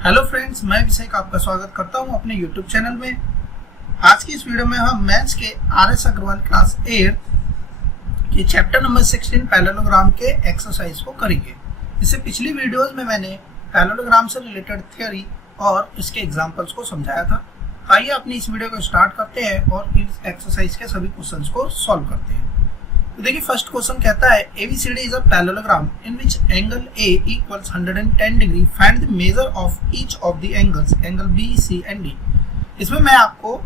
Hello friends, मैं अभिषेक आपका स्वागत करता हूं अपने यूट्यूब चैनल में। आज की इस वीडियो में हम मैथ्स के आर.एस. अग्रवाल क्लास 8 के चैप्टर नंबर 16 पैरेललोग्राम के एक्सरसाइज को करेंगे। इससे पिछली वीडियोस में मैंने पैरेललोग्राम से रिलेटेड थ्योरी और इसके एग्जांपल्स को समझाया था। आइए अपनी इस वीडियो को स्टार्ट करते हैं और इस एक्सरसाइज के सभी क्वेश्चंस को सॉल्व करते हैं। तो देखिए, फर्स्ट क्वेश्चन कहता है ABCD is a parallelogram in which angle A equals 110 degree, find the measure of each of the angles, angle B, C and D। इसमें मैं आपको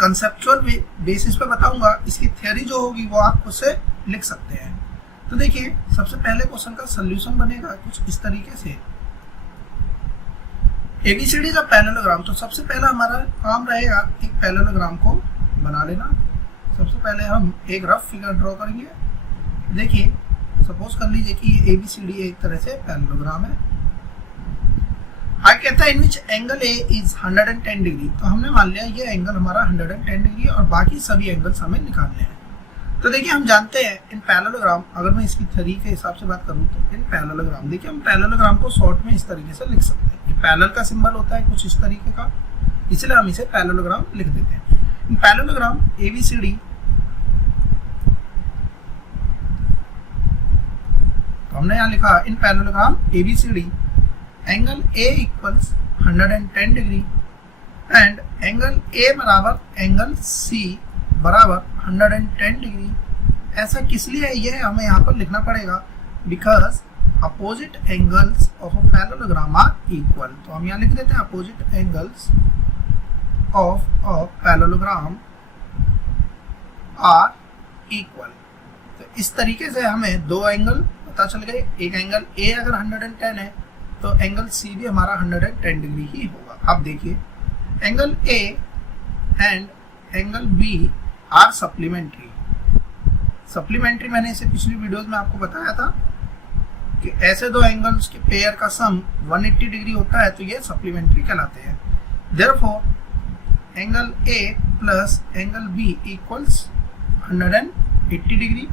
कंसेप्चुअल बेसिस पे बताऊंगा। इसकी थ्योरी जो होगी वो आप खुद से लिख सकते हैं। तो देखिए, सबसे पहले क्वेश्चन का सोल्यूशन बनेगा कुछ इस तरीके से। ABCD इज अ पैरेललोग्राम, तो सबसे पहला हमारा काम रहेगा एक पैरेललोग्राम को बना लेना। सबसे पहले हम एक रफ फिगर ड्रॉ करेंगे। देखिए, सपोज कर लीजिए कि ये ABCD एक तरह से पैरेललोग्राम है। कहता है in which angle A is 110 degree, तो हमने मान लिया ये एंगल हमारा 110 डिग्री और बाकी सभी एंगल्स हमें निकालने हैं। तो देखिए, हम जानते हैं इन पैरेललोग्राम, अगर मैं इसकी थ्योरी के हिसाब से बात करूँ तो इन पैरेललोग्राम, देखिए हम पैरेललोग्राम को शॉर्ट में इस तरीके से लिख सकते हैं। ये पैरेलल का सिंबल होता है कुछ इस तरीके का, इसलिए हम इसे पैरेललोग्राम लिख देते हैं। इन पैरेललोग्राम ABCD, हमने यहाँ लिखा इन parallelogram ABCD angle A equals 110 degree and angle A बराबर एंगल C बराबर 110 डिग्री। ऐसा किस लिए है ये हमें यहाँ पर लिखना पड़ेगा, because opposite angles of a parallelogram are equal. तो हम यहाँ लिख देते हैं opposite angles of a parallelogram are equal. तो इस तरीके से हमें दो एंगल पता चल गए। एक एंगल A अगर 110 है तो एंगल C भी हमारा 110 डिग्री ही होगा। अब देखिए, angle A and angle B are supplementary. Supplementary मैंने इसे पिछली वीडियोस में आपको बताया था कि ऐसे दो एंगल्स के पेयर का सम 180 डिग्री होता है, तो ये सप्लीमेंट्री कहलाते हैं। Therefore angle A plus angle B equals 180 degree,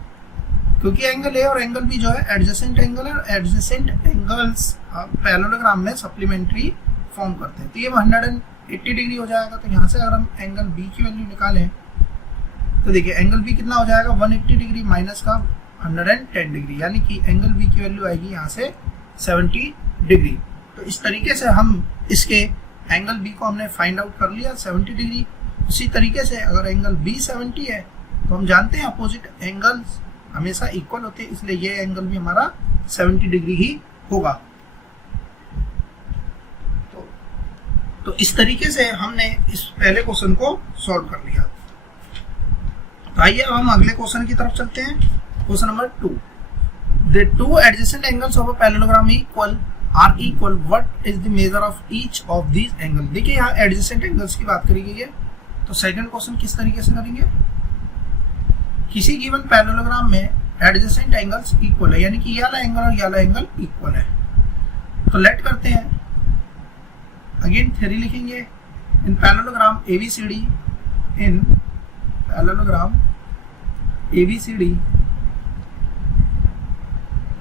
क्योंकि एंगल A और एंगल B जो है एडजेसेंट एंगल है। एडजेसेंट एंगल्स पैरेललोग्राम में सप्लीमेंट्री फॉर्म करते हैं, तो ये 180 डिग्री हो जाएगा। तो यहाँ से अगर हम एंगल B की वैल्यू निकालें तो देखिए एंगल B कितना हो जाएगा, 180 डिग्री माइनस का 110 डिग्री, यानी कि एंगल B की वैल्यू आएगी यहाँ से 70 डिग्री। तो इस तरीके से हम इसके एंगल B को हमने फाइंड आउट कर लिया 70 डिग्री। उसी तरीके से अगर एंगल B 70 है तो हम जानते हैं अपोजिट एंगल्स हमेशा इक्वल होते हैं, इसलिए ये एंगल भी हमारा 70 डिग्री ही होगा। तो इस तरीके से हमने इस पहले क्वेश्चन को सॉल्व कर लिया। तो आइए अब हम अगले क्वेश्चन की तरफ चलते हैं। Question number 2, the two adjacent angles of a parallelogram are equal, what is the measure of each of these angle. देखिए, यहाँ एडजेसेंट एंगल्स की बात करी गई है। तो सेकंड क्वेश्चन किस तरीके से करेंगे, किसी गिवन पैरेललोग्राम में एडजेसेंट एंगल्स इक्वल है, यानी कि ये वाला एंगल और ये वाला एंगल इक्वल है। तो लेट करते हैं, अगेन थ्योरी लिखेंगे। In parallelogram ABCD, in parallelogram ABCD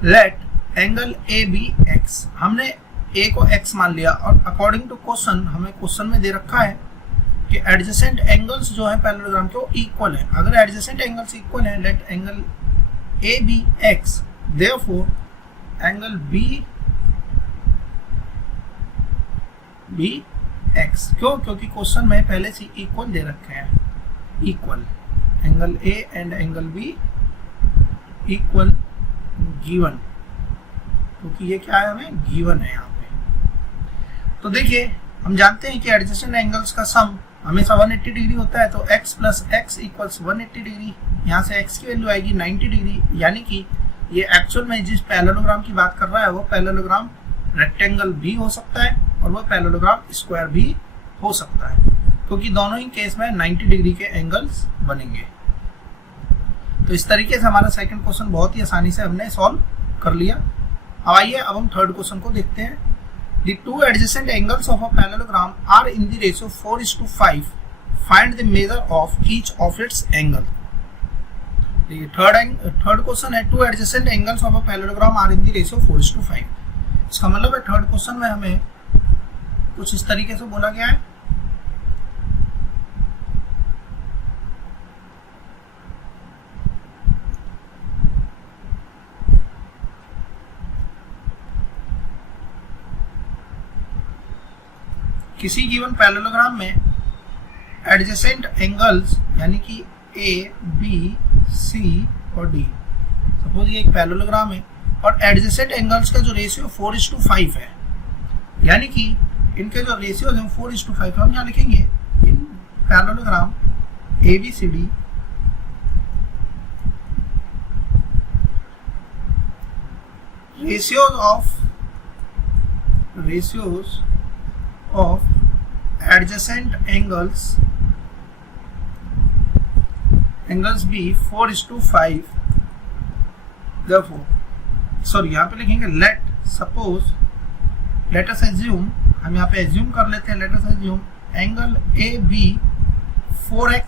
let angle AB x। हमने A को x मान लिया और अकॉर्डिंग टू क्वेश्चन, हमें क्वेश्चन में दे रखा है कि एडजेसेंट एंगल्स जो है पैरेललोग्राम के वो इक्वल है। अगर एडजेसेंट एंगल्स इक्वल है, let angle AB x, therefore angle B x। क्यों? क्योंकि क्वेश्चन में पहले से इक्वल दे रखे हैं। Equal angle A and angle B equal given, क्योंकि ये क्या है, हमें गिवन है यहाँ पे। तो देखिए, हम जानते हैं कि एडजेसेंट एंगल्स का सम हमेशा 180 डिग्री होता है। तो x plus x equals 180 degree, यहाँ से x की वैल्यू आएगी 90 डिग्री, यानी कि ये एक्चुअल में जिस पैरेललोग्राम की बात कर रहा है वो पैरेललोग्राम रेक्टेंगल भी हो सकता है और वो पैरेललोग्राम स्क्वायर भी हो सकता है, क्योंकि दोनों ही केस में 90 डिग्री के एंगल्स बनेंगे। तो इस तरीके से हमारा सेकंड क्वेश्चन बहुत ही आसानी से हमने सॉल्व कर लिया। अब आइए अब हम थर्ड क्वेश्चन को देखते हैं। The two adjacent angles of a parallelogram are in the ratio 4:5. Find the measure of each of its angle. Third question है, two adjacent angles of a parallelogram are in the ratio 4:5। इसका मतलब है third question में हमें कुछ इस तरीके से बोला गया है। किसी गिवन पैरेललोग्राम में एडजेसेंट एंगल्स यानी कि ए, बी, सी और डी, सपोज ये एक पैरेललोग्राम है और एडजेसेंट एंगल्स का जो रेशियो 4:5 है, यानी कि इनके जो रेशियो है 4:5, हम यहाँ लिखेंगे in parallelogram A B C D ratios of adjacent angles be 4:5, therefore sorry यहाँ पे लिखेंगे let us assume, हम यहाँ पे assume कर लेते हैं, let us assume angle AB 4x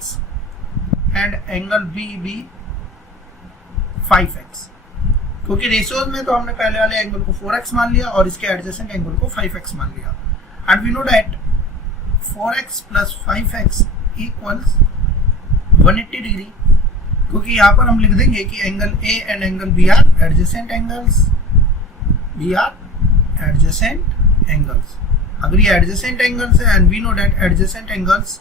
and angle BB 5x, क्योंकि रेशियोज में तो हमने पहले वाले एंगल को 4x मान लिया और इसके एडजेसेंट एंगल को 5x मान लिया, and we know that 4x plus 5x equals 180 degree, क्योंकि यहाँ पर हम लिख देंगे कि angle A and angle B are adjacent angles, अगर ये एडजेसेंट एंगल्स है and we know that adjacent angles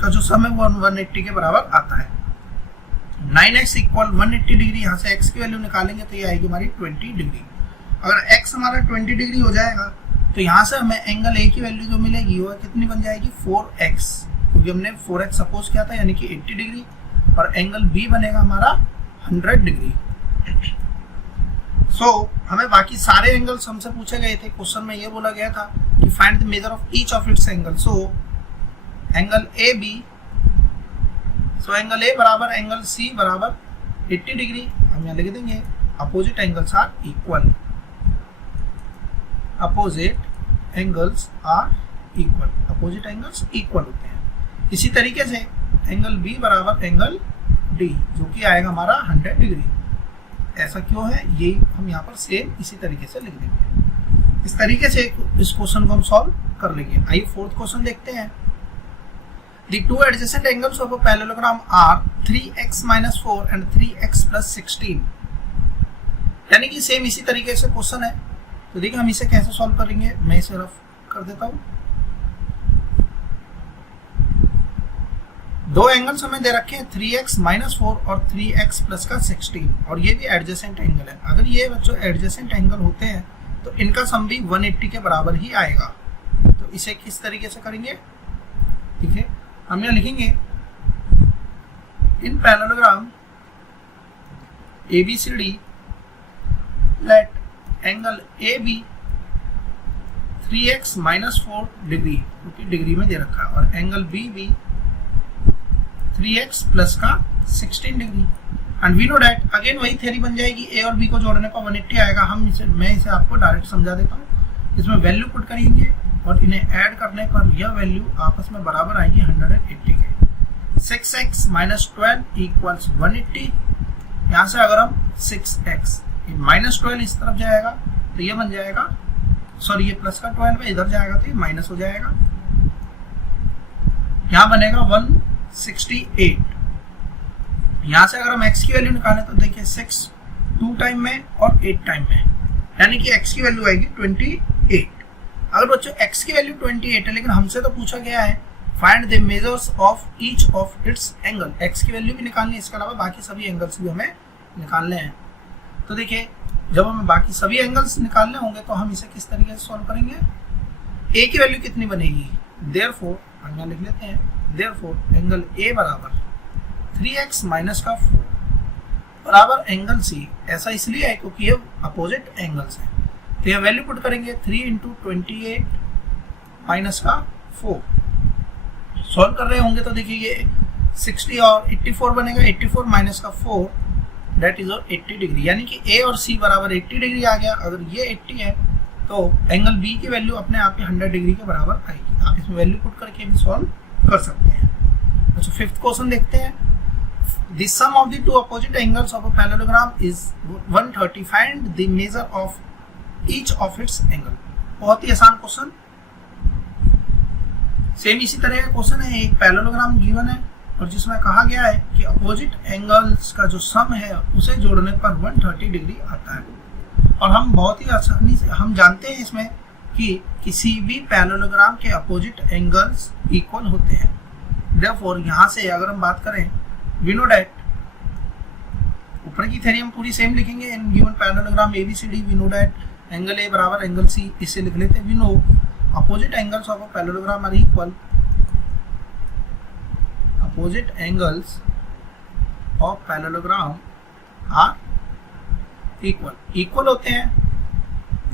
का जो सम है वो 180 के बराबर आता है। 9x इक्वल 180 डिग्री, यहाँ से x की वैल्यू निकालेंगे तो ये आएगी हमारी 20 डिग्री। अगर x हमारा 20 डिग्री हो जाएगा तो यहाँ से हमें एंगल A की वैल्यू जो मिलेगी वो कितनी बन जाएगी 4x, क्योंकि हमने 4x सपोज किया था यानी कि 80 डिग्री, और एंगल B बनेगा हमारा 100 डिग्री। हमें बाकी सारे एंगल्स हमसे पूछे गए थे, क्वेश्चन में ये बोला गया था कि find the measure of each of its angle. Angle AB, angle A बराबर एंगल C बराबर 80 डिग्री, हम यहाँ लिख देंगे opposite angles are equal, opposite angles equal होते हैं। इसी तरीके से एंगल B बराबर एंगल D, जो कि आएगा हमारा 100 डिग्री। ऐसा क्यों है ये हम यहाँ पर सेम इसी तरीके से लिख देंगे। इस तरीके से इस क्वेश्चन को हम सॉल्व कर लेंगे। आइए फोर्थ क्वेश्चन देखते हैं। The two adjacent angles of a parallelogram are 3x minus 4 and 3x plus 16, यानी कि सेम इसी तरीके से क्वेश्चन है। तो देखिए हम इसे कैसे सॉल्व करेंगे, मैं इसे रफ कर देता हूँ। दो एंगल्स हमें दे रखे हैं 3x minus 4 और 3x plus का 16, और ये भी एडजेसेंट एंगल है। अगर ये बच्चों एडजेसेंट एंगल होते हैं तो इनका सम भी 180 के बराबर ही आएगा। तो इसे किस तरीके से करेंगे, ठीक है, हम यहाँ लिखेंगे in parallelogram ABCD let angle AB 3x minus 4 degree, क्योंकि डिग्री में दे रखा है, और एंगल BB 3x प्लस का 16 degree. And we know that, again वही थ्योरी बन जाएगी, A और B को जोड़ने पर 180 आएगा। मैं इसे आपको डायरेक्ट समझा देता हूँ। इसमें वैल्यू पुट करेंगे और इन्हें ऐड करने पर यह वैल्यू आपस में बराबर आएगी 180 के। 6x minus 12 equals 180। यहाँ से अगर हम 6x माइनस 12 इस तरफ जाएगा तो ये बन जाएगा, सॉरी ये प्लस का 12 है, इधर जाएगा तो ये माइनस हो जाएगा, यहाँ बनेगा 168। यहाँ से अगर हम x की वैल्यू निकालें तो देखिए 6 2 टाइम में और 8 टाइम में, यानी कि x की वैल्यू आएगी 28। अगर बच्चों x की वैल्यू 28 है, लेकिन हमसे तो पूछा गया है find the measures of each of its angle, x की वैल्यू भी निकालनी है, इसके अलावा बाकी सभी एंगल्स भी हमें निकालने हैं। तो देखिए जब हमें बाकी सभी एंगल्स निकालने होंगे तो हम इसे किस तरीके से सॉल्व करेंगे, a की वैल्यू कितनी बनेगी, देयरफॉर हम यहाँ लिख लेते हैं, देयरफॉर एंगल a बराबर 3x माइनस का 4 बराबर एंगल C। ऐसा इसलिए है क्योंकि ये अपोजिट एंगल्स हैं। तो यह वैल्यू पुट करेंगे 3 × 28 माइनस का 4। सॉल्व कर रहे होंगे तो देखिए ये 60 और 84 बनेगा, 84 माइनस का 4 दैट इज 80 डिग्री, यानी कि A और C बराबर 80 डिग्री आ गया। अगर ये 80 है तो एंगल B की वैल्यू अपने आप ही 100 डिग्री के बराबर आएगी। आप इसमें वैल्यू पुट करके भी सॉल्व कर सकते हैं। अच्छा फिफ्थ क्वेश्चन देखते हैं। The sum of the two opposite angles of a parallelogram is 130. Find the measure of each of its angle. बहुत ही आसान क्वेश्चन। सेम इसी तरह का क्वेश्चन है, एक पैरेललोग्राम गिवन है और जिसमें कहा गया है कि अपोजिट एंगल्स का जो सम है उसे जोड़ने पर 130 डिग्री आता है। और हम बहुत ही आसानी से हम जानते हैं इसमें कि किसी भी पैरेललोग्राम के अपोजिट एंगल्स इक्वल होते हैं। देयरफॉर यहाँ से अगर हम बात करें, वी नो दैट, ऊपर की थ्योरी हम पूरी सेम लिखेंगे। In given parallelogram ABCD we know that angle A बराबर एंगल C, इसे लिख लेते हैं। We know opposite angles of a parallelogram are equal. Opposite angles of parallelogram are equal. Equal होते हैं,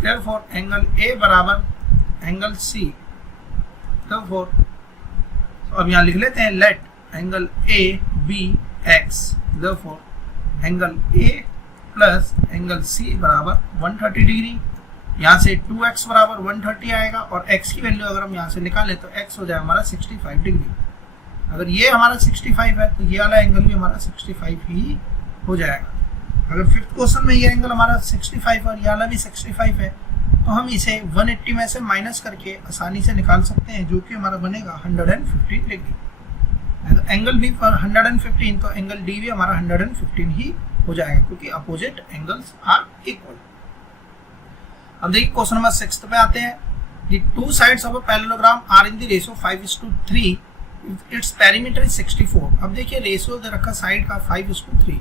therefore angle A बराबर angle C. Therefore अब यहाँ लिख लेते हैं let angle A be X. Therefore angle A plus angle C बराबर 130 degree. यहाँ से 2x बराबर 130 आएगा और x की वैल्यू अगर हम यहाँ से निकालें तो x हो जाएगा हमारा 65 डिग्री। अगर ये हमारा 65 है तो ये वाला एंगल भी हमारा 65 ही हो जाएगा। अगर फिफ्थ क्वेश्चन में ये एंगल हमारा 65 और ये वाला भी 65 है तो हम इसे 180 में से माइनस करके आसानी से निकाल सकते हैं, जो कि हमारा बनेगा 115 डिग्री। एंगल भी 115 तो एंगल डी भी हमारा 115 ही हो जाएगा, क्योंकि अपोजिट एंगल्स आर इक्वल। अब देखिए क्वेश्चन नंबर 6 पे आते हैं। The two sides of a parallelogram are in the ratio 5:3. Its perimeter is 64. अब देखिए रेशियो दे रखा साइड का 5:3।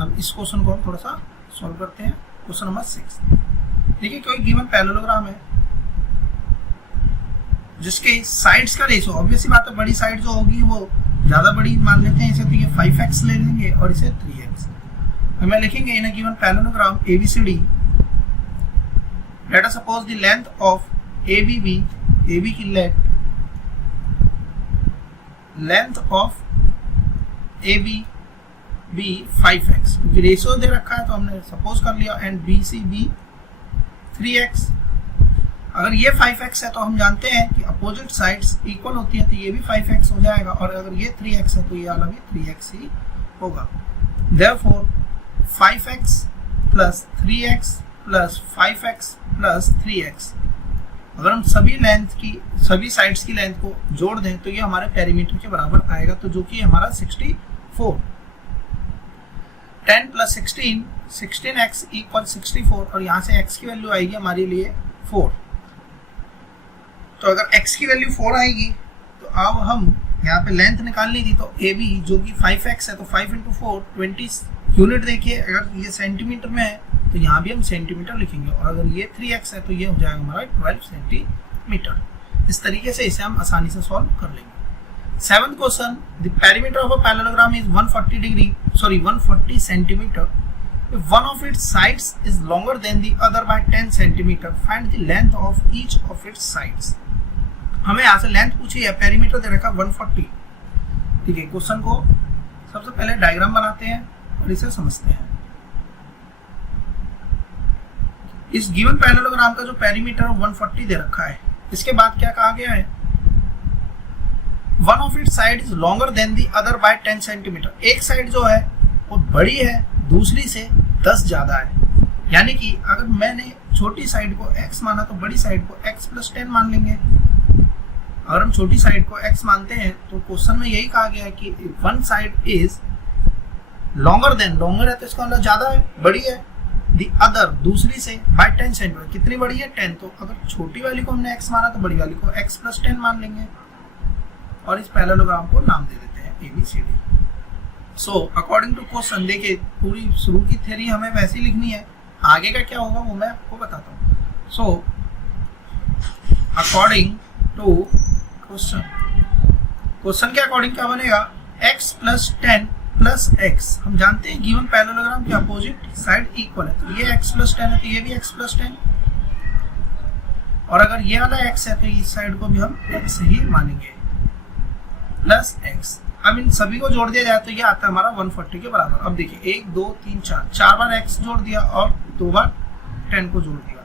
अब इस क्वेश्चन को हम थोड़ा सा सॉल्व करते हैं। क्वेश्चन नंबर 6, देखिए कोई गिवन पैरेललोग्राम है जिसके साइड्स का रेशियो, ऑब्वियसली बात है बड़ी साइड जो होगी वो ज्यादा बड़ी मान लेते हैं इसे, तो ये 5x ले लेंगे और इसे 3x। हमें लिखेंगे in a given parallelogram ABCD, let us suppose the length of ABB, AB की length of ABB 5x, क्योंकि रेशियो दे रखा है तो हमने सपोज कर लिया, एंड BCB 3x। अगर ये 5x है तो हम जानते हैं कि अपोजिट साइड्स इक्वल होती है, तो ये भी 5x हो जाएगा, और अगर ये 3x है तो ये वाला भी 3x ही होगा। Therefore 5x plus 3x plus 5x plus 3x, अगर हम सभी लेंथ की, सभी साइड्स की लेंथ को जोड़ दें तो ये हमारे पेरीमीटर के बराबर आएगा, तो जो कि हमारा 64। 10 plus 16, 16x equal 64, और यहाँ से x की वैल्यू आएगी हमारे लिए 4। तो अगर x की वैल्यू 4 आएगी तो अब हम यहाँ पे लेंथ निकालनी थी, तो AB जो कि 5x है तो 5 × 4 20 यूनिट। देखिए अगर ये सेंटीमीटर में है तो यहाँ भी हम सेंटीमीटर लिखेंगे, और अगर ये 3x है तो ये हो जाएगा हमारा 12 सेंटीमीटर। इस तरीके से इसे हम आसानी से सॉल्व कर लेंगे। 7th question, the perimeter of a parallelogram is 140 centimetre. If one of its sides is longer than the other by 10 centimeter, find the length of each of its sides. हमें यहाँ से लेंथ पूछी है, perimeter दे रखा 140। ठीक है, question को सबसे पहले डायग्राम बनाते हैं और इसे समझते हैं। इस गिवन पैरेललोग्राम का जो पेरीमीटर 140 दे रखा है, इसके बाद क्या कहा गया है, one of its side is longer than the other by 10 centimetre. एक साइड जो है वो बड़ी है, दूसरी से 10 ज्यादा है। यानी कि अगर मैंने छोटी साइड को x माना तो बड़ी साइड को x + 10 मान लेंगे। अगर हम छोटी साइड को x मानते हैं तो क्वेश्चन में यही कहा गया है कि one side is longer than, longer है तो इसका मतलब ज्यादा है, बड़ी है, दी अदर दूसरी से बाय 10 सेंटीमीटर। कितनी बड़ी है? 10। तो अगर छोटी वाली को हमने x माना तो बड़ी वाली को x + 10 मान लेंगे और इस पैरेललोग्राम को नाम दे देते हैं ABCD। So according to question, देखिए पूरी शुरू की थ्योरी हमें वैसे ही लिखनी है, आगे का क्या होगा वो मैं आपको बताता हूँ। सो अकॉर्डिंग टू क्वेश्चन के अकॉर्डिंग क्या बनेगा, x + 10 + x। हम जानते हैं गिवन पैरेललोग्राम के अपोजिट साइड इक्वल है, तो ये x + 10 है तो ये भी x + 10, और अगर ये वाला x है तो इस साइड को भी हम x ही मानेंगे प्लस x। अब इन सभी को जोड़ दिया जाए तो ये आता है हमारा 140 के बराबर। अब देखिए 1 2 3 4, 4 बार x जोड़ दिया और 2 बार 10 को जोड़ दिया,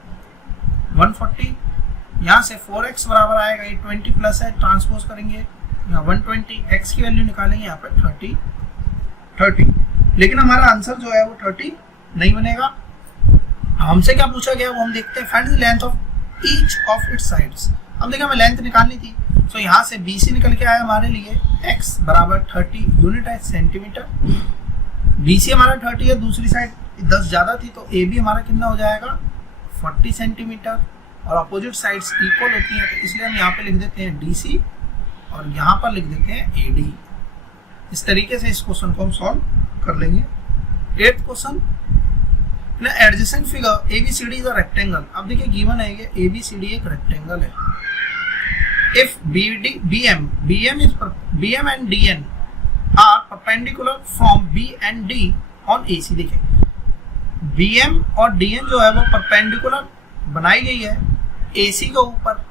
140। यहाँ से 4x बराबर आएगा, ये 20 प्लस है, ट्रांसपोज करेंगे यहाँ 120, x की वैल्यू निकालेंगे यहाँ पे 30। लेकिन हमारा आंसर जो है वो 30 नहीं बनेगा, हमसे क्या पूछा गया वो हम देखते हैं। Find the length of each of it's sides. अब देखिए हमें लेंथ निकालनी थी, तो यहाँ से BC निकल के आया हमारे लिए x बराबर 30 यूनिट है सेंटीमीटर। BC हमारा 30 है, दूसरी साइड 10 ज़्यादा थी, तो AB हमारा कितना हो जाएगा 40 सेंटीमीटर, और अपोजिट साइड्स इक्वल होती हैं, तो इसलिए हम यहाँ पे लिख देते हैं DC और यहाँ पर लिख देते हैं AD। इस तरीके से इस क्वेश्चन को हम सॉल्व कर लेंगे। 8th question, adjacent figure ABCD is a rectangle. अब देखिए गिवन है ये ABCD एक रेक्टेंगल है। If BM and DN are perpendicular from B and D on AC। देखिए BM और DN जो है वो परपेंडिकुलर बनाई गई है AC के ऊपर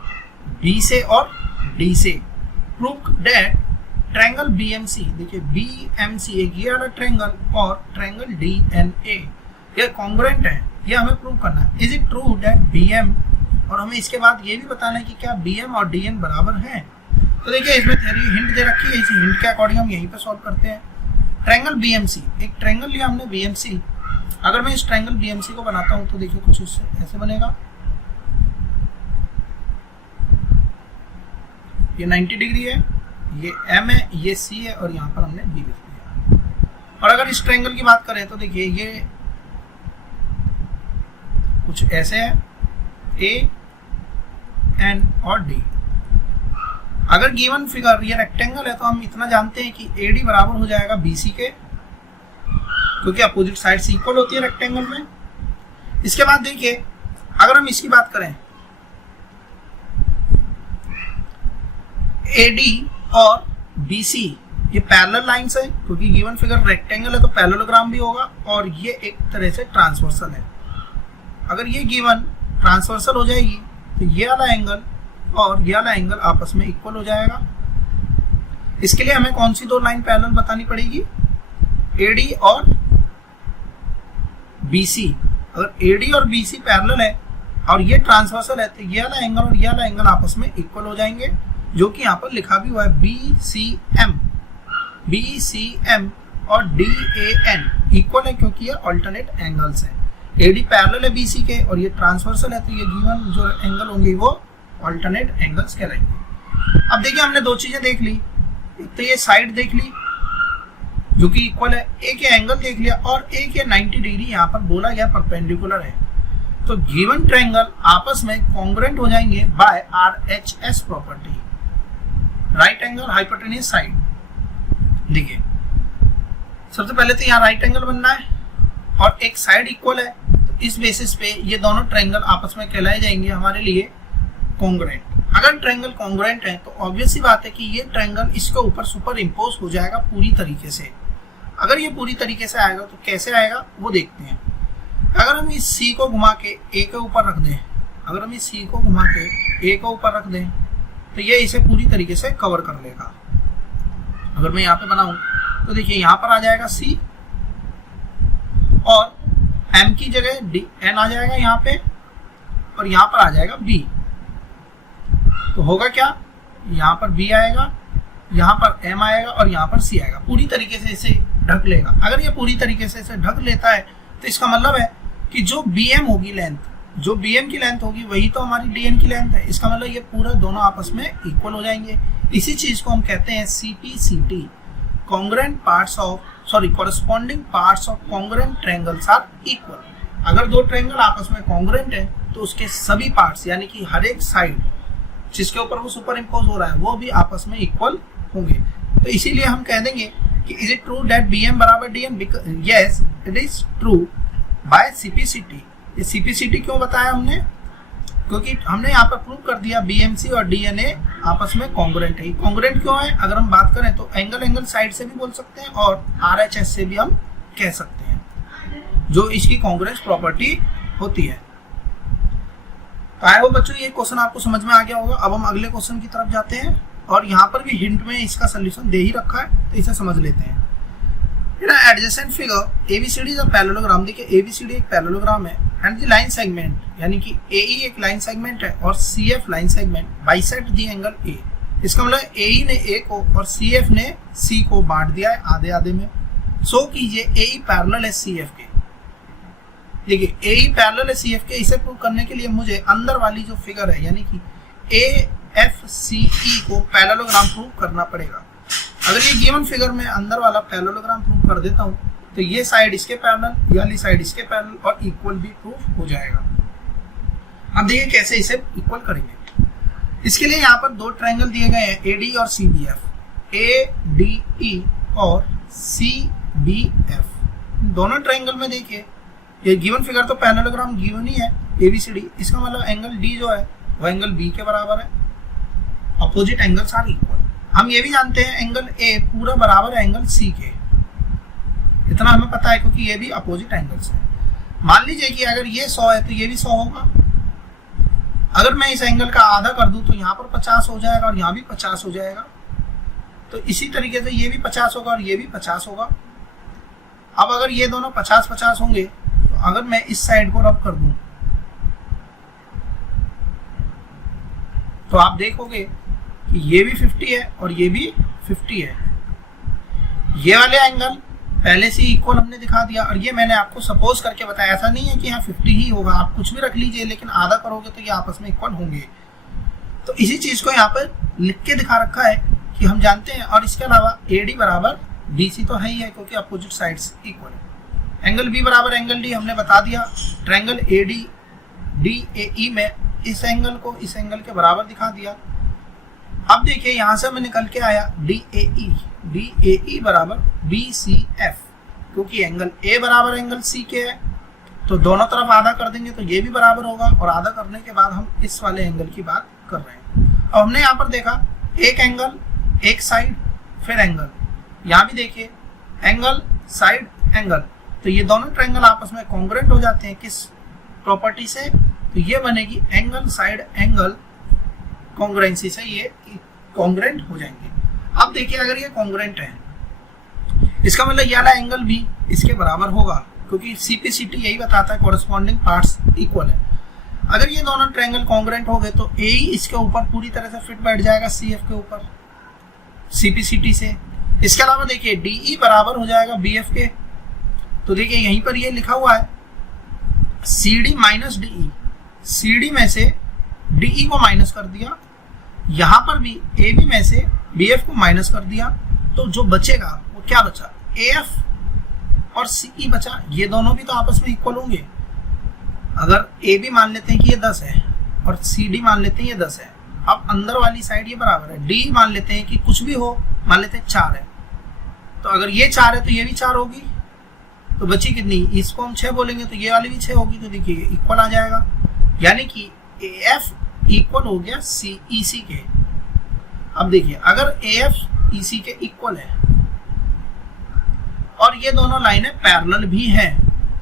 B से और D से। प्रूव दैट ट्रायंगल BMC, देखिए BMC एक ये वाला ट्रायंगल और ट्रायंगल DNA ये कॉन्ग्रुएंट है, ये हमें प्रूव करना है। Is it true that BM, और हमें इसके बाद ये भी बताना है कि क्या BM और DN बराबर हैं। तो देखिए इसमें थ्योरी हिंट दे रखी है, इसी हिंट के अकॉर्डिंग हम यहीं पे सॉल्व करते हैं। ट्रायंगल BMC, एक ट्रायंगल लिया हमने BMC। अगर मैं इस ट्रायंगल BMC को बनाता हूँ तो देखिए कुछ इससे ऐसे बनेगा। ये 90 डिग्री है, ये M है, ये C है, और यहाँ पर हमने B लिख दिया। और अगर इस ट्रायंगल की बात करें तो देखिए ये कुछ ऐसे है, A, N और D। अगर गिवन फिगर ये रेक्टेंगल है तो हम इतना जानते हैं कि AD बराबर हो जाएगा BC के, क्योंकि अपोजिट साइड्स इक्वल होती है रेक्टेंगल में। इसके बाद देखिए अगर हम इसकी बात करें, AD और BC ये पैरेलल लाइंस है, क्योंकि गिवन फिगर रेक्टेंगल है तो पैरेललोग्राम भी होगा, और ये एक तरह से ट्रांसवर्सल है। अगर ये गिवन ट्रांसवर्सल हो जाएगी तो ये वाला एंगल और ये वाला एंगल आपस में इक्वल हो जाएगा। इसके लिए हमें कौन सी दो लाइन पैरेलल बतानी पड़ेगी, AD और BC। अगर AD और BC पैरेलल है और ये ट्रांसवर्सल है तो ये वाला एंगल और ये वाला एंगल आपस में इक्वल हो जाएंगे, जो कि यहाँ पर लिखा भी हुआ है BCM और DAN इक्वल है, क्योंकि ये अल्टरनेट एंगल्स हैं। AD पैरेलल है BC के और ये ट्रांसवर्सल है, तो ये गिवन जो एंगल होंगे वो अल्टरनेट एंगल्स कहलाएंगे। अब देखिए हमने दो चीजें देख ली, एक तो ये साइड देख ली जो कि इक्वल है, एक ये एंगल देख लिया, और एक ये 90 डिग्री यहाँ पर बोला गया परपेंडिकुलर है। तो गिवन ट्रायंगल आपस में कॉन्ग्रुएंट हो जाएंगे by RHS property, right angle hypotenuse side. देखिए सबसे पहले तो यहाँ राइट एंगल बनना है और एक साइड इक्वल है, तो इस बेसिस पे ये दोनों ट्रायंगल आपस में कहलाए जाएंगे हमारे लिए कॉन्ग्रुएंट। अगर ट्रायंगल कॉन्ग्रुएंट है तो ऑब्वियस सी बात है कि ये ट्रायंगल इसके ऊपर सुपर इम्पोज हो जाएगा पूरी तरीके से। अगर ये पूरी तरीके से आएगा तो कैसे आएगा वो देखते हैं। अगर हम इस C को घुमा के A के ऊपर रख दें, अगर हम इस C को घुमा के A के ऊपर रख दें तो ये इसे पूरी तरीके से कवर कर लेगा। अगर मैं यहाँ पे बनाऊं तो देखिए यहाँ पर आ जाएगा C और M की जगह N आ जाएगा यहाँ पे, और यहाँ पर आ जाएगा B। तो होगा क्या, यहाँ पर B आएगा, यहाँ पर M आएगा और यहाँ पर C आएगा। पूरी तरीके से इसे ढक लेगा। अगर ये पूरी तरीके से इसे ढक लेता है तो इसका मतलब है कि जो BM होगी लेंथ, जो BM की लेंथ होगी वही तो हमारी DN की लेंथ है। इसका मतलब ये पूरा दोनों आपस में इक्वल हो जाएंगे। इसी चीज को हम कहते हैं CPCT, congruent parts of corresponding parts of congruent triangles are equal. अगर दो ट्रायंगल आपस में कॉन्ग्रुएंट है तो उसके सभी पार्ट्स यानी कि हर एक साइड जिसके ऊपर वो सुपर इम्पोज हो रहा है वो भी आपस में इक्वल होंगे। तो इसीलिए हम कह देंगे कि is it true that BM बराबर DN, yes it is true bye CPCT। ये CPCT क्यों बताया हमने, क्योंकि हमने यहाँ पर प्रूव कर दिया BMC और DNA आपस में कॉन्ग्रुएंट है। कॉन्ग्रुएंट क्यों है, अगर हम बात करें तो एंगल साइड से भी बोल सकते हैं और RHS से भी हम कह सकते हैं, जो इसकी कॉन्ग्रुएंस प्रॉपर्टी होती है। तो आई होप बच्चों ये क्वेश्चन आपको समझ में आ गया होगा। अब हम अगले क्वेश्चन की तरफ जाते हैं, और यहाँ पर भी हिंट में इसका सोल्यूशन दे ही रखा है, तो इसे समझ लेते हैं। Adjacent figure ABCD is a parallelogram. देखिए ABCD एक पैरेललोग्राम है एंड द लाइन सेगमेंट यानी कि AE एक लाइन सेगमेंट है और CF line segment bisect the angle A। इसका मतलब AE ने A को और CF ने C को बांट दिया है आधे आधे में। सो कीजिए AE पैरेलल है CF के। देखिए ए ई पैरेलल है सी एफ के, इसे प्रूव करने के लिए मुझे अंदर वाली जो फिगर है यानी कि ए एफ सी ई को पैरेललोग्राम प्रूव करना पड़ेगा। अगर ये गिवन फिगर में अंदर वाला पैरेललोग्राम प्रूव कर देता हूँ तो ये साइड इसके पैरेलल, ये वाली साइड इसके पैरेलल और इक्वल भी प्रूव हो जाएगा। अब देखिए कैसे इसे इक्वल करेंगे। इसके लिए यहाँ पर दो ट्रायंगल दिए गए हैं ए डी और C B F, A D E और सी बी एफ। दोनों ट्रायंगल में देखिए ये गिवन फिगर तो पैरेललोग्राम गिवन ही है ए बी सी डी, इसका मतलब एंगल डी जो है वो एंगल बी के बराबर है। Opposite angles are equal. हम ये भी जानते हैं एंगल ए पूरा बराबर है एंगल सी के, इतना हमें पता है क्योंकि ये भी अपोजिट एंगल्स है। मान लीजिए कि अगर ये 100 है तो ये भी 100 होगा। अगर मैं इस एंगल का आधा कर दूं तो यहाँ पर 50 हो जाएगा और यहाँ भी 50 हो जाएगा। तो इसी तरीके से ये भी 50 होगा और ये भी 50 होगा। अब अगर ये दोनों 50-50 होंगे तो अगर मैं इस साइड को रब कर दूं तो आप देखोगे कि ये भी 50 है और ये भी 50 है। ये वाले एंगल पहले से इक्वल हमने दिखा दिया और ये मैंने आपको सपोज करके बताया। ऐसा नहीं है कि यहाँ 50 ही होगा, आप कुछ भी रख लीजिए, लेकिन आधा करोगे तो ये आपस में इक्वल होंगे। तो इसी चीज को यहाँ पर लिख के दिखा रखा है कि हम जानते हैं। और इसके अलावा ए डी बराबर बी सी तो है ही है क्योंकि अपोजिट साइड्स इक्वल है। एंगल बी बराबर एंगल डी हमने बता दिया। Triangle A D D A E में इस एंगल को इस एंगल के बराबर दिखा दिया। अब देखिए यहाँ से मैं निकल के आया डी ए ई बराबर बी सी एफ, क्योंकि एंगल ए बराबर एंगल सी के है तो दोनों तरफ आधा कर देंगे तो ये भी बराबर होगा। और आधा करने के बाद हम इस वाले एंगल की बात कर रहे हैं। अब हमने यहाँ पर देखा एक एंगल एक साइड फिर एंगल, यहाँ भी देखिए एंगल साइड एंगल, तो ये दोनों ट्रायंगल आपस में कॉन्ग्रुएंट हो जाते हैं। किस प्रॉपर्टी से? तो ये बनेगी एंगल साइड एंगल कॉन्ग्रुएंसी से ये कॉन्ग्रुएंट हो जाएंगे। अब देखिए अगर ये कॉन्ग्रुएंट है इसका मतलब ये वाला एंगल भी इसके बराबर होगा क्योंकि सीपीसीटी यही बताता है कोरस्पॉन्डिंग पार्ट्स इक्वल है। अगर ये दोनों ट्रायंगल कॉन्ग्रुएंट हो गए तो ए ही इसके ऊपर पूरी तरह से फिट बैठ जाएगा सी एफ के ऊपर सीपीसीटी से। इसके अलावा देखिए डीई बराबर हो जाएगा बी एफ के। तो देखिए यहीं पर ये लिखा हुआ है C D minus DE, C D में से डीई को माइनस कर दिया, यहां पर भी ए बी में से बी एफ को माइनस कर दिया, तो जो बचेगा वो क्या बचा? ए एफ और सी ई बचा। ये दोनों भी तो आपस में इक्वल होंगे। अगर ए बी मान लेते हैं कि ये 10 है और सी डी मान लेते हैं ये 10 है, अब अंदर वाली साइड ये बराबर है। डी मान लेते हैं कि कुछ भी हो, मान लेते हैं 4 है, तो अगर ये 4 है तो ये भी 4 होगी, तो बची कितनी? इसको हम 6 बोलेंगे तो ये वाली भी 6 होगी। तो देखिए इक्वल आ जाएगा, यानी कि ए एफ इक्वल हो गया सी ई सी के। अब देखिए अगर ए एफ ई सी के इक्वल है और ये दोनों लाइनें पैरेलल भी हैं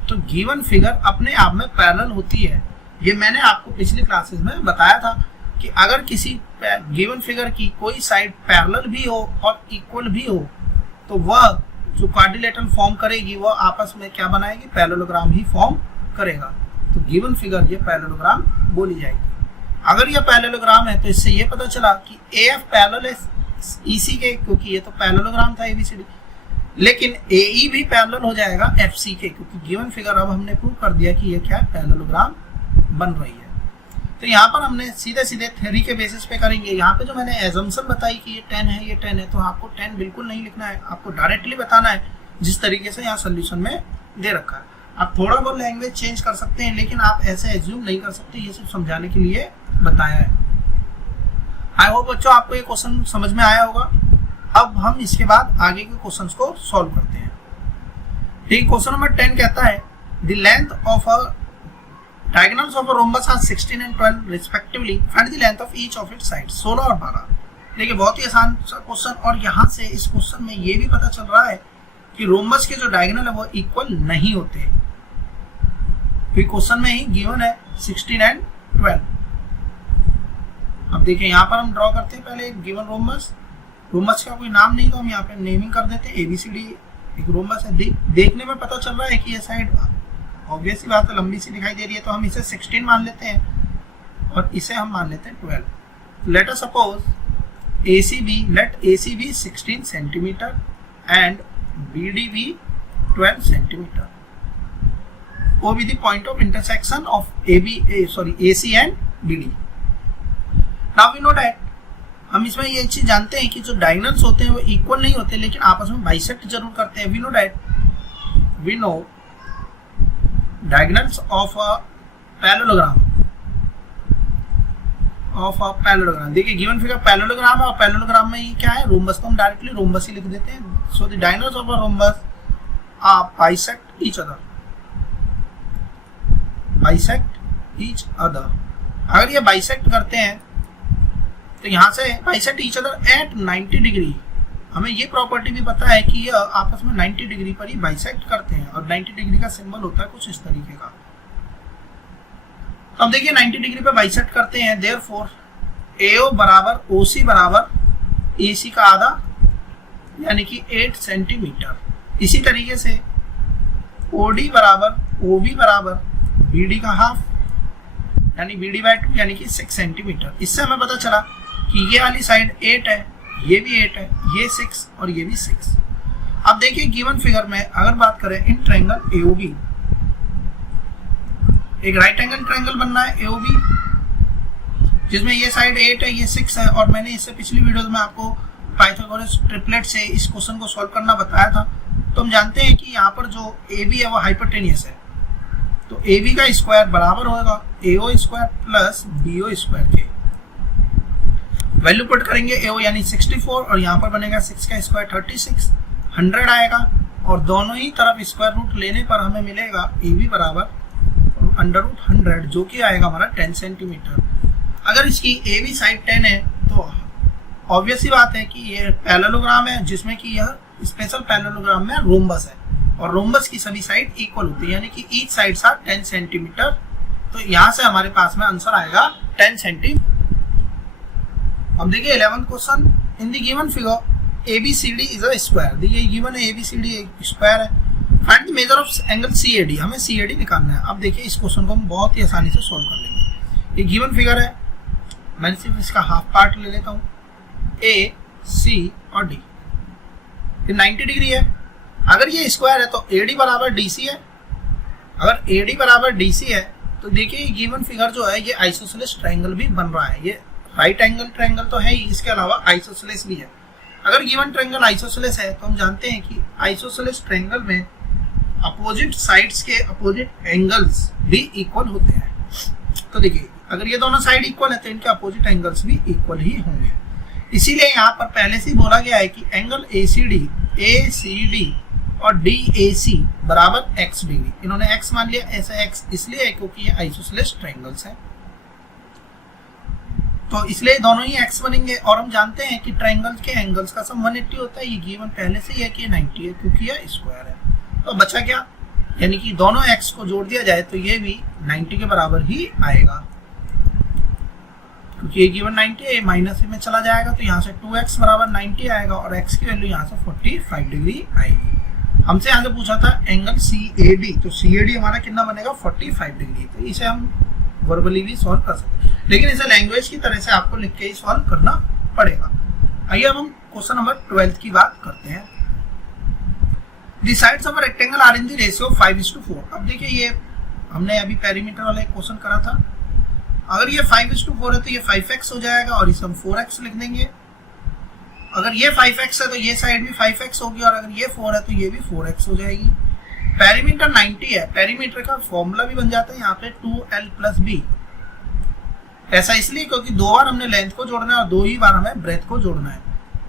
तो गिवन फिगर अपने आप में पैरेलल होती है। ये मैंने आपको पिछली क्लासेस में बताया था कि अगर किसी गिवन फिगर की कोई साइड पैरेलल भी हो और इक्वल भी हो तो वह जो क्वाड्रिलेटरल फॉर्म करेगी वह आपस में क्या बनाएगी? पैरेललोग्राम ही फॉर्म करेगा। तो गिवन फिगर ये पैरेललोग्राम बोली जाएगी। अगर ये पैरेललोग्राम है तो इससे ये पता चला कि ए एफ पैरेलल है ई सी के, क्योंकि ये तो पैरेललोग्राम था एबीसीडी, लेकिन ए ई भी पैरेलल हो जाएगा एफ सी के, क्योंकि गिवन फिगर अब हमने प्रूव कर दिया कि ये क्या है? पैरेललोग्राम बन रही है। तो यहाँ पर हमने सीधे सीधे थ्योरी के बेसिस पे करेंगे। यहाँ पे जो मैंने एजम्पशन बताई कि ये 10 है ये 10 है, तो आपको 10 बिल्कुल नहीं लिखना है, आपको डायरेक्टली बताना है जिस तरीके से यहाँ सोल्यूशन में दे रखा है। आप थोड़ा बहुत लैंग्वेज चेंज कर सकते हैं लेकिन आप ऐसे एज्यूम नहीं कर सकते, ये सिर्फ समझाने के लिए बताया है। आई होप बच्चों आपको ये क्वेश्चन समझ में आया होगा। अब हम इसके बाद आगे के क्वेश्चंस को सॉल्व करते हैं। ठीक, क्वेश्चन नंबर 10 कहता है the length of a diagonals of a rhombus are 16 and 12 respectively. Find the length of each of its sides. 16 और 12। देखिए बहुत ही आसान सा क्वेश्चन, और यहाँ से इस क्वेश्चन में ये भी पता चल रहा है कि रोम्बस के जो डायगोनल है वो इक्वल नहीं होते। फिर क्वेश्चन में ही गिवन है 16 एंड 12। अब देखिए यहाँ पर हम ड्रॉ करते हैं पहले गिवन रोम्बस। रोम्बस का कोई नाम नहीं तो हम यहाँ पे नेमिंग कर देते हैं ABCD। एक रोम्बस है, देखने में पता चल रहा है कि ये साइड ऑब्वियसली बात है लंबी सी दिखाई दे रही है, तो हम इसे 16 मान लेते हैं और इसे हम मान लेते हैं 12। Let us suppose let AC be 16 centimetre and BD be 12 centimetre. O be the point of intersection of AC and BD. Now we know that हम इसमें ये चीज जानते हैं कि जो डायगोनल्स होते हैं वो इक्वल नहीं होते, लेकिन आपस में बाइसेक्ट जरूर करते हैं. We know diagonals of a parallelogram. देखिए गिवन फिगर पैरेललोग्राम है और पैरेललोग्राम में ये क्या है, रोम्बस. तो हम डायरेक्टली रोम्बस ही लिख देते हैं. So the diagonals of a rhombus are bisect each other. अगर ये बाइसेक्ट करते हैं तो यहाँ से bisect each other at 90 degree. हमें ये प्रॉपर्टी भी पता है कि ये आपस में 90 डिग्री पर ही बाइसेक्ट करते हैं और 90 डिग्री का सिंबल होता है कुछ इस तरीके का. अब देखिए 90 डिग्री पे बाइसेक्ट करते हैं, देयरफॉर AO बराबर OC बराबर AC का आधा यानी कि 8 सेंटीमीटर. इसी तरीके से OD बराबर OB बराबर BD का हाफ यानी BD/2 यानी कि 6 सेंटीमीटर. इससे हमें पता चला कि ये वाली साइड 8 है, ये भी 8 है, ये 6 और ये भी 6. अब देखिए गिवन फिगर में अगर बात करें इन ट्रायंगल AOB, एक राइट एंगल ट्रायंगल बनना है AOB जिसमें ये साइड 8 है, ये 6 है. और मैंने इससे पिछली वीडियोस में आपको पाइथागोरस ट्रिपलेट से इस क्वेश्चन को सॉल्व करना बताया था. तो हम जानते हैं कि यहाँ पर जो AB है वो हाइपोटेनियस है, तो AB का स्क्वायर बराबर होगा AO square plus BO square के. वैल्यू पुट करेंगे AO यानी 64 और यहाँ पर बनेगा 6 का स्क्वायर 36, 100 आएगा. और दोनों ही तरफ स्क्वायर रूट लेने पर हमें मिलेगा AB बराबर √100 जो कि आएगा हमारा 10 सेंटीमीटर. अगर इसकी AB साइड 10 है तो ऑब्वियस ही बात है कि ये पैरेललोग्राम है जिसमें कि यह स्पेशल पैरेललोग्राम में रोम्बस है और रोम्बस की सभी साइड इक्वल होती है यानी कि ईच साइड सा 10 सेंटीमीटर. तो यहाँ से हमारे पास में आंसर आएगा 10 सेंटीमीटर. अब देखिए 11th question. In the given figure ABCD is a square. देखिए गिवन है ABCD एक स्क्वायर है. Find the measure of angle CAD. हमें CAD निकालना है. अब देखिए इस क्वेश्चन को हम बहुत ही आसानी से सॉल्व कर लेंगे. ये गिवन फिगर है, मैं सिर्फ इसका हाफ पार्ट ले लेता हूँ. A, C और D. ये 90 डिग्री है. अगर ये स्क्वायर है तो AD बराबर DC है. अगर AD बराबर DC है तो देखिए ये गिवन फिगर जो है ये आइसोसेलेस ट्रायंगल भी बन रहा है. ये राइट एंगल ट्रायंगल तो है ही, इसके अलावा आइसोसेलेस भी है. अगर गिवन ट्रायंगल आइसोसेलेस है तो हम जानते हैं कि आइसोसेलेस ट्रायंगल में अपोजिट साइड्स के अपोजिट एंगल्स भी इक्वल होते हैं. तो देखिए अगर ये दोनों साइड इक्वल है तो इनके अपोजिट एंगल्स भी इक्वल ही होंगे. इसीलिए यहाँ पर पहले से ही बोला गया है कि एंगल ACD और DAC बराबर x डिग्री. इन्होंने x मान लिया. ऐसा x इसलिए है क्योंकि ये आइसोसेलेस ट्रायंगल्स हैं, तो इसलिए दोनों ही x बनेंगे. और हम जानते हैं कि ट्रायंगल के एंगल्स का सम 180 होता है. ये गिवन पहले से ही है कि 90 है क्योंकि ये स्क्वायर है. तो बचा क्या, यानी कि दोनों x को जोड़ दिया जाए तो ये भी 90 के बराबर ही आएगा क्योंकि ये गिवन 90 है, माइनस में चला जाएगा तो यहाँ से 2x बराबर 90 आएगा और x की वैल्यू यहाँ से 45 डिग्री आएगी. हमसे यहाँ से पूछा था एंगल CAD, तो CAD हमारा कितना बनेगा 45 डिग्री. तो इसे हम वर्बली भी सॉल्व कर सकते हैं, लेकिन इसे लैंग्वेज की तरह से आपको लिख के ही सॉल्व करना पड़ेगा. आइए अब हम क्वेश्चन नंबर 12 की बात करते हैं. The sides of a rectangle are in the ratio 5:4. अब देखिए ये हमने अभी पेरीमीटर वाला एक क्वेश्चन करा था. अगर ये 5:4 है तो ये 5x हो जाएगा और इसे हम 4x लिख देंगे. अगर ये 5x है तो ये साइड भी 5x होगी और अगर ये 4 है तो ये भी 4x हो जाएगी. पेरीमीटर 90 है. पेरीमीटर का फॉर्मूला भी बन जाता है यहाँ पे 2l + b. ऐसा इसलिए क्योंकि 2 बार हमने लेंथ को जोड़ना है और 2 ही बार हमें ब्रेथ को जोड़ना है.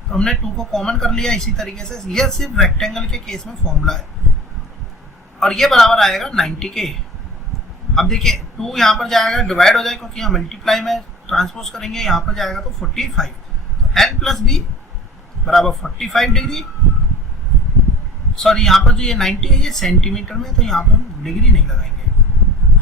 तो हमने 2 को कॉमन कर लिया. इसी तरीके से ये सिर्फ रेक्टेंगल के केस में फॉर्मूला है और ये बराबर आएगा 90 के. अब देखिए 2 यहाँ पर जाएगा, डिवाइड हो जाएगा क्योंकि यहाँ मल्टीप्लाई में ट्रांसपोज करेंगे, यहाँ पर जाएगा तो 45. तो l + b बराबर 45 डिग्री. सॉरी यहाँ पर जो ये 90 है ये सेंटीमीटर में, तो यहाँ पर हम डिग्री नहीं लगाएंगे.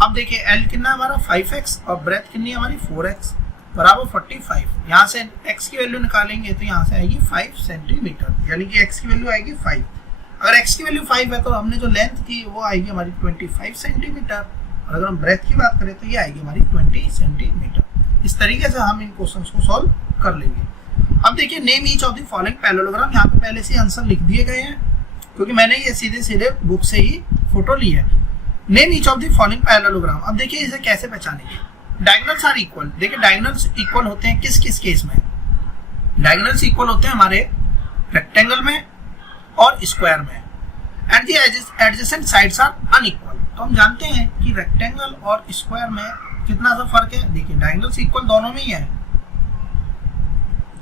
अब देखिए l कितना हमारा 5x और ब्रेथ कितनी है हमारी 4x बराबर 45. यहाँ से x की वैल्यू निकालेंगे तो यहाँ से आएगी 5 सेंटीमीटर, यानी कि x की वैल्यू आएगी 5. अगर x की वैल्यू 5 है तो हमने जो लेंथ थी वो आएगी हमारी 25 सेंटीमीटर और अगर हम ब्रेथ की बात करें तो ये आएगी हमारी 20 सेंटीमीटर. इस तरीके से हम इन क्वेश्चंस को सॉल्व कर लेंगे. अब देखिए name each of the following parallelogram. यहाँ पे पहले से आंसर लिख दिए गए हैं क्योंकि मैंने ये सीधे बुक से ही फोटो ली है. Name each of the following parallelogram. अब देखिए इसे कैसे पहचानेंगे। डायगोनल्स आर इक्वल, देखिए डायगोनल्स इक्वल होते हैं किस किस केस में? डायगोनल्स इक्वल होते हैं हमारे रेक्टेंगल में और स्क्वायर में। And the adjacent sides are unequal. तो हम जानते हैं कि रेक्टेंगल और स्क्वायर में कितना सा फर्क है। देखिए डायगोनल्स इक्वल दोनों में ही है,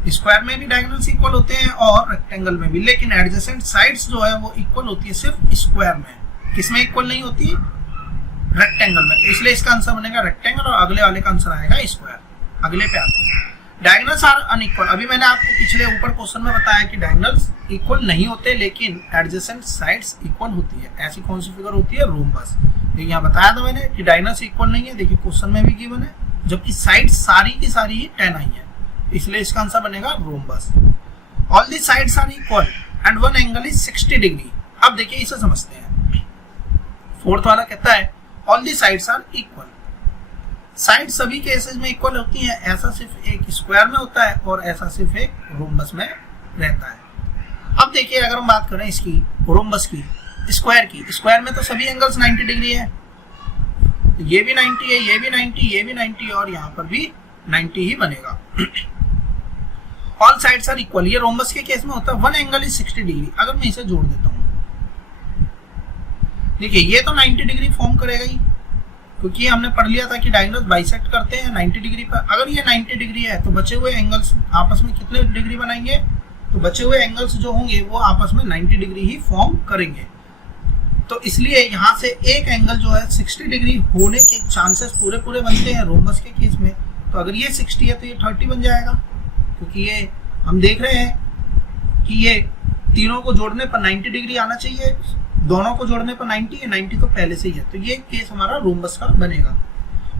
स्क्वायर में भी डायगोनल्स इक्वल होते हैं और रेक्टेंगल में भी, लेकिन एडजेसेंट साइड्स जो है वो इक्वल होती है सिर्फ स्क्वायर में। किसमें इक्वल नहीं होती? रेक्टेंगल में। तो इसलिए इसका आंसर बनेगा रेक्टेंगल और अगले वाले का आंसर आएगा स्क्वायर। अगले पे आते हैं। Diagonals are unequal. अभी मैंने आपको पिछले ऊपर क्वेश्चन में बताया कि डायगोनल्स इक्वल नहीं होते लेकिन एडजेसेंट साइड्स इक्वल होती है। ऐसी कौन सी फिगर होती है? रोम्बस। देखिए यहाँ बताया था मैंने कि डायगोनल्स इक्वल नहीं है, देखिए क्वेश्चन में भी गिवन है, जबकि साइड सारी की सारी ही 10 आई है, इसलिए इसका आंसर बनेगा rhombus. All the sides are equal and one angle is 60 degree. अब देखिए इसे समझते हैं। फोर्थ वाला कहता है all the sides are equal. Side सभी केसेस में इक्वल होती हैं, ऐसा सिर्फ एक स्क्वायर में होता है और ऐसा सिर्फ एक रोम्बस में रहता है। अब देखिए अगर हम बात करें इसकी रोम्बस की, स्क्वायर की, स्क्वायर में तो सभी एंगल्स 90 डिग्री है, ये भी 90 है, ये भी 90, ये भी 90 और यहाँ पर भी 90 ही बनेगा। ऑल साइड्स आर इक्वल, ये रोम्बस के केस में होता है। One angle is 60 degree. अगर मैं इसे जोड़ देता हूँ, देखिए ये तो 90 डिग्री फॉर्म करेगा ही, क्योंकि हमने पढ़ लिया था कि डायगोनल्स बाइसेक्ट करते हैं 90 डिग्री पर। अगर ये 90 डिग्री है तो बचे हुए एंगल्स आपस में कितने डिग्री बनाएंगे? तो बचे हुए एंगल्स जो होंगे वो आपस में 90 डिग्री ही फॉर्म करेंगे। तो इसलिए यहाँ से एक एंगल जो है 60 डिग्री होने के चांसेस पूरे पूरे बनते हैं रोम्बस के केस में। तो अगर ये 60 है तो ये 30 बन जाएगा, क्योंकि ये हम देख रहे हैं कि ये तीनों को जोड़ने पर 90 डिग्री आना चाहिए, दोनों को जोड़ने पर 90 है, 90 तो पहले से ही है, तो ये केस हमारा रोम्बस का बनेगा।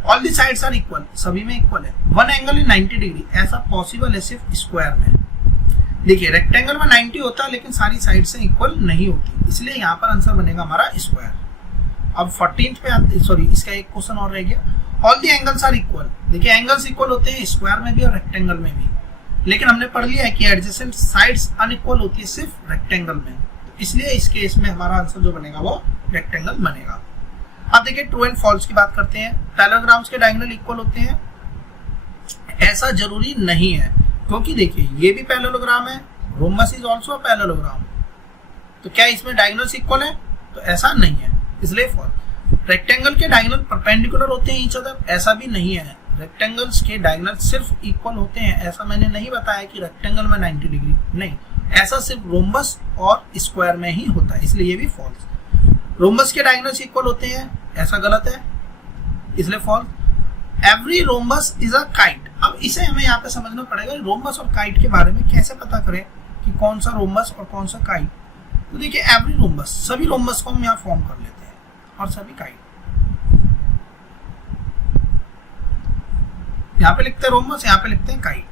All the sides are equal, सभी में इक्वल है। वन एंगल इन 90 डिग्री, ऐसा पॉसिबल है सिर्फ स्क्वायर में। देखिए रेक्टेंगल में 90 होता है लेकिन सारी साइड से इक्वल नहीं होती, इसलिए यहाँ पर आंसर बनेगा हमारा स्क्वायर। अब 14th पे आते, सॉरी इसका एक क्वेश्चन और रह गया। All the angles are equal. देखिए एंगल्स इक्वल होते हैं स्क्वायर में भी और रेक्टेंगल में भी, लेकिन हमने पढ़ लिया है कि एडजेसेंट साइड्स अनइक्वल होती है सिर्फ रेक्टेंगल में, इसलिए इस केस में हमारा आंसर जो बनेगा वो रेक्टेंगल बनेगा। अब देखिए ट्रू एंड फॉल्स की बात करते हैं। पैरेललोग्राम्स के डायगोनल इक्वल होते हैं, ऐसा जरूरी नहीं है, क्योंकि देखिए ये भी पैरेललोग्राम है, रोम्बस इज आल्सो पैरेललोग्राम। तो क्या इसमें डायगोनल्स इक्वल है? तो ऐसा नहीं है, इसलिए फॉल्स। रेक्टेंगल के डायगोनल परपेंडिकुलर होते हैं ईच अदर, ऐसा भी नहीं है। रेक्टेंगल्स के डायगोनल सिर्फ इक्वल होते हैं, ऐसा मैंने नहीं बताया कि रेक्टेंगल में 90 डिग्री, नहीं, ऐसा सिर्फ रोम्बस और स्क्वायर में ही होता है, इसलिए ये भी फॉल्स। रोम्बस के डायगोनल्स इक्वल होते हैं, ऐसा गलत है, इसलिए false. Every rhombus is a kite. अब इसे हमें यहाँ पे समझना पड़ेगा रोम्बस और काइट के बारे में कैसे पता करें कि कौन सा रोम्बस और कौन सा काइट। तो देखिए एवरी रोम्बस, सभी रोम्बस को हम यहाँ फॉर्म कर लेते हैं और सभी काइट। यहाँ पे लिखते हैं रोम्बस, यहाँ पे लिखते हैं काइट।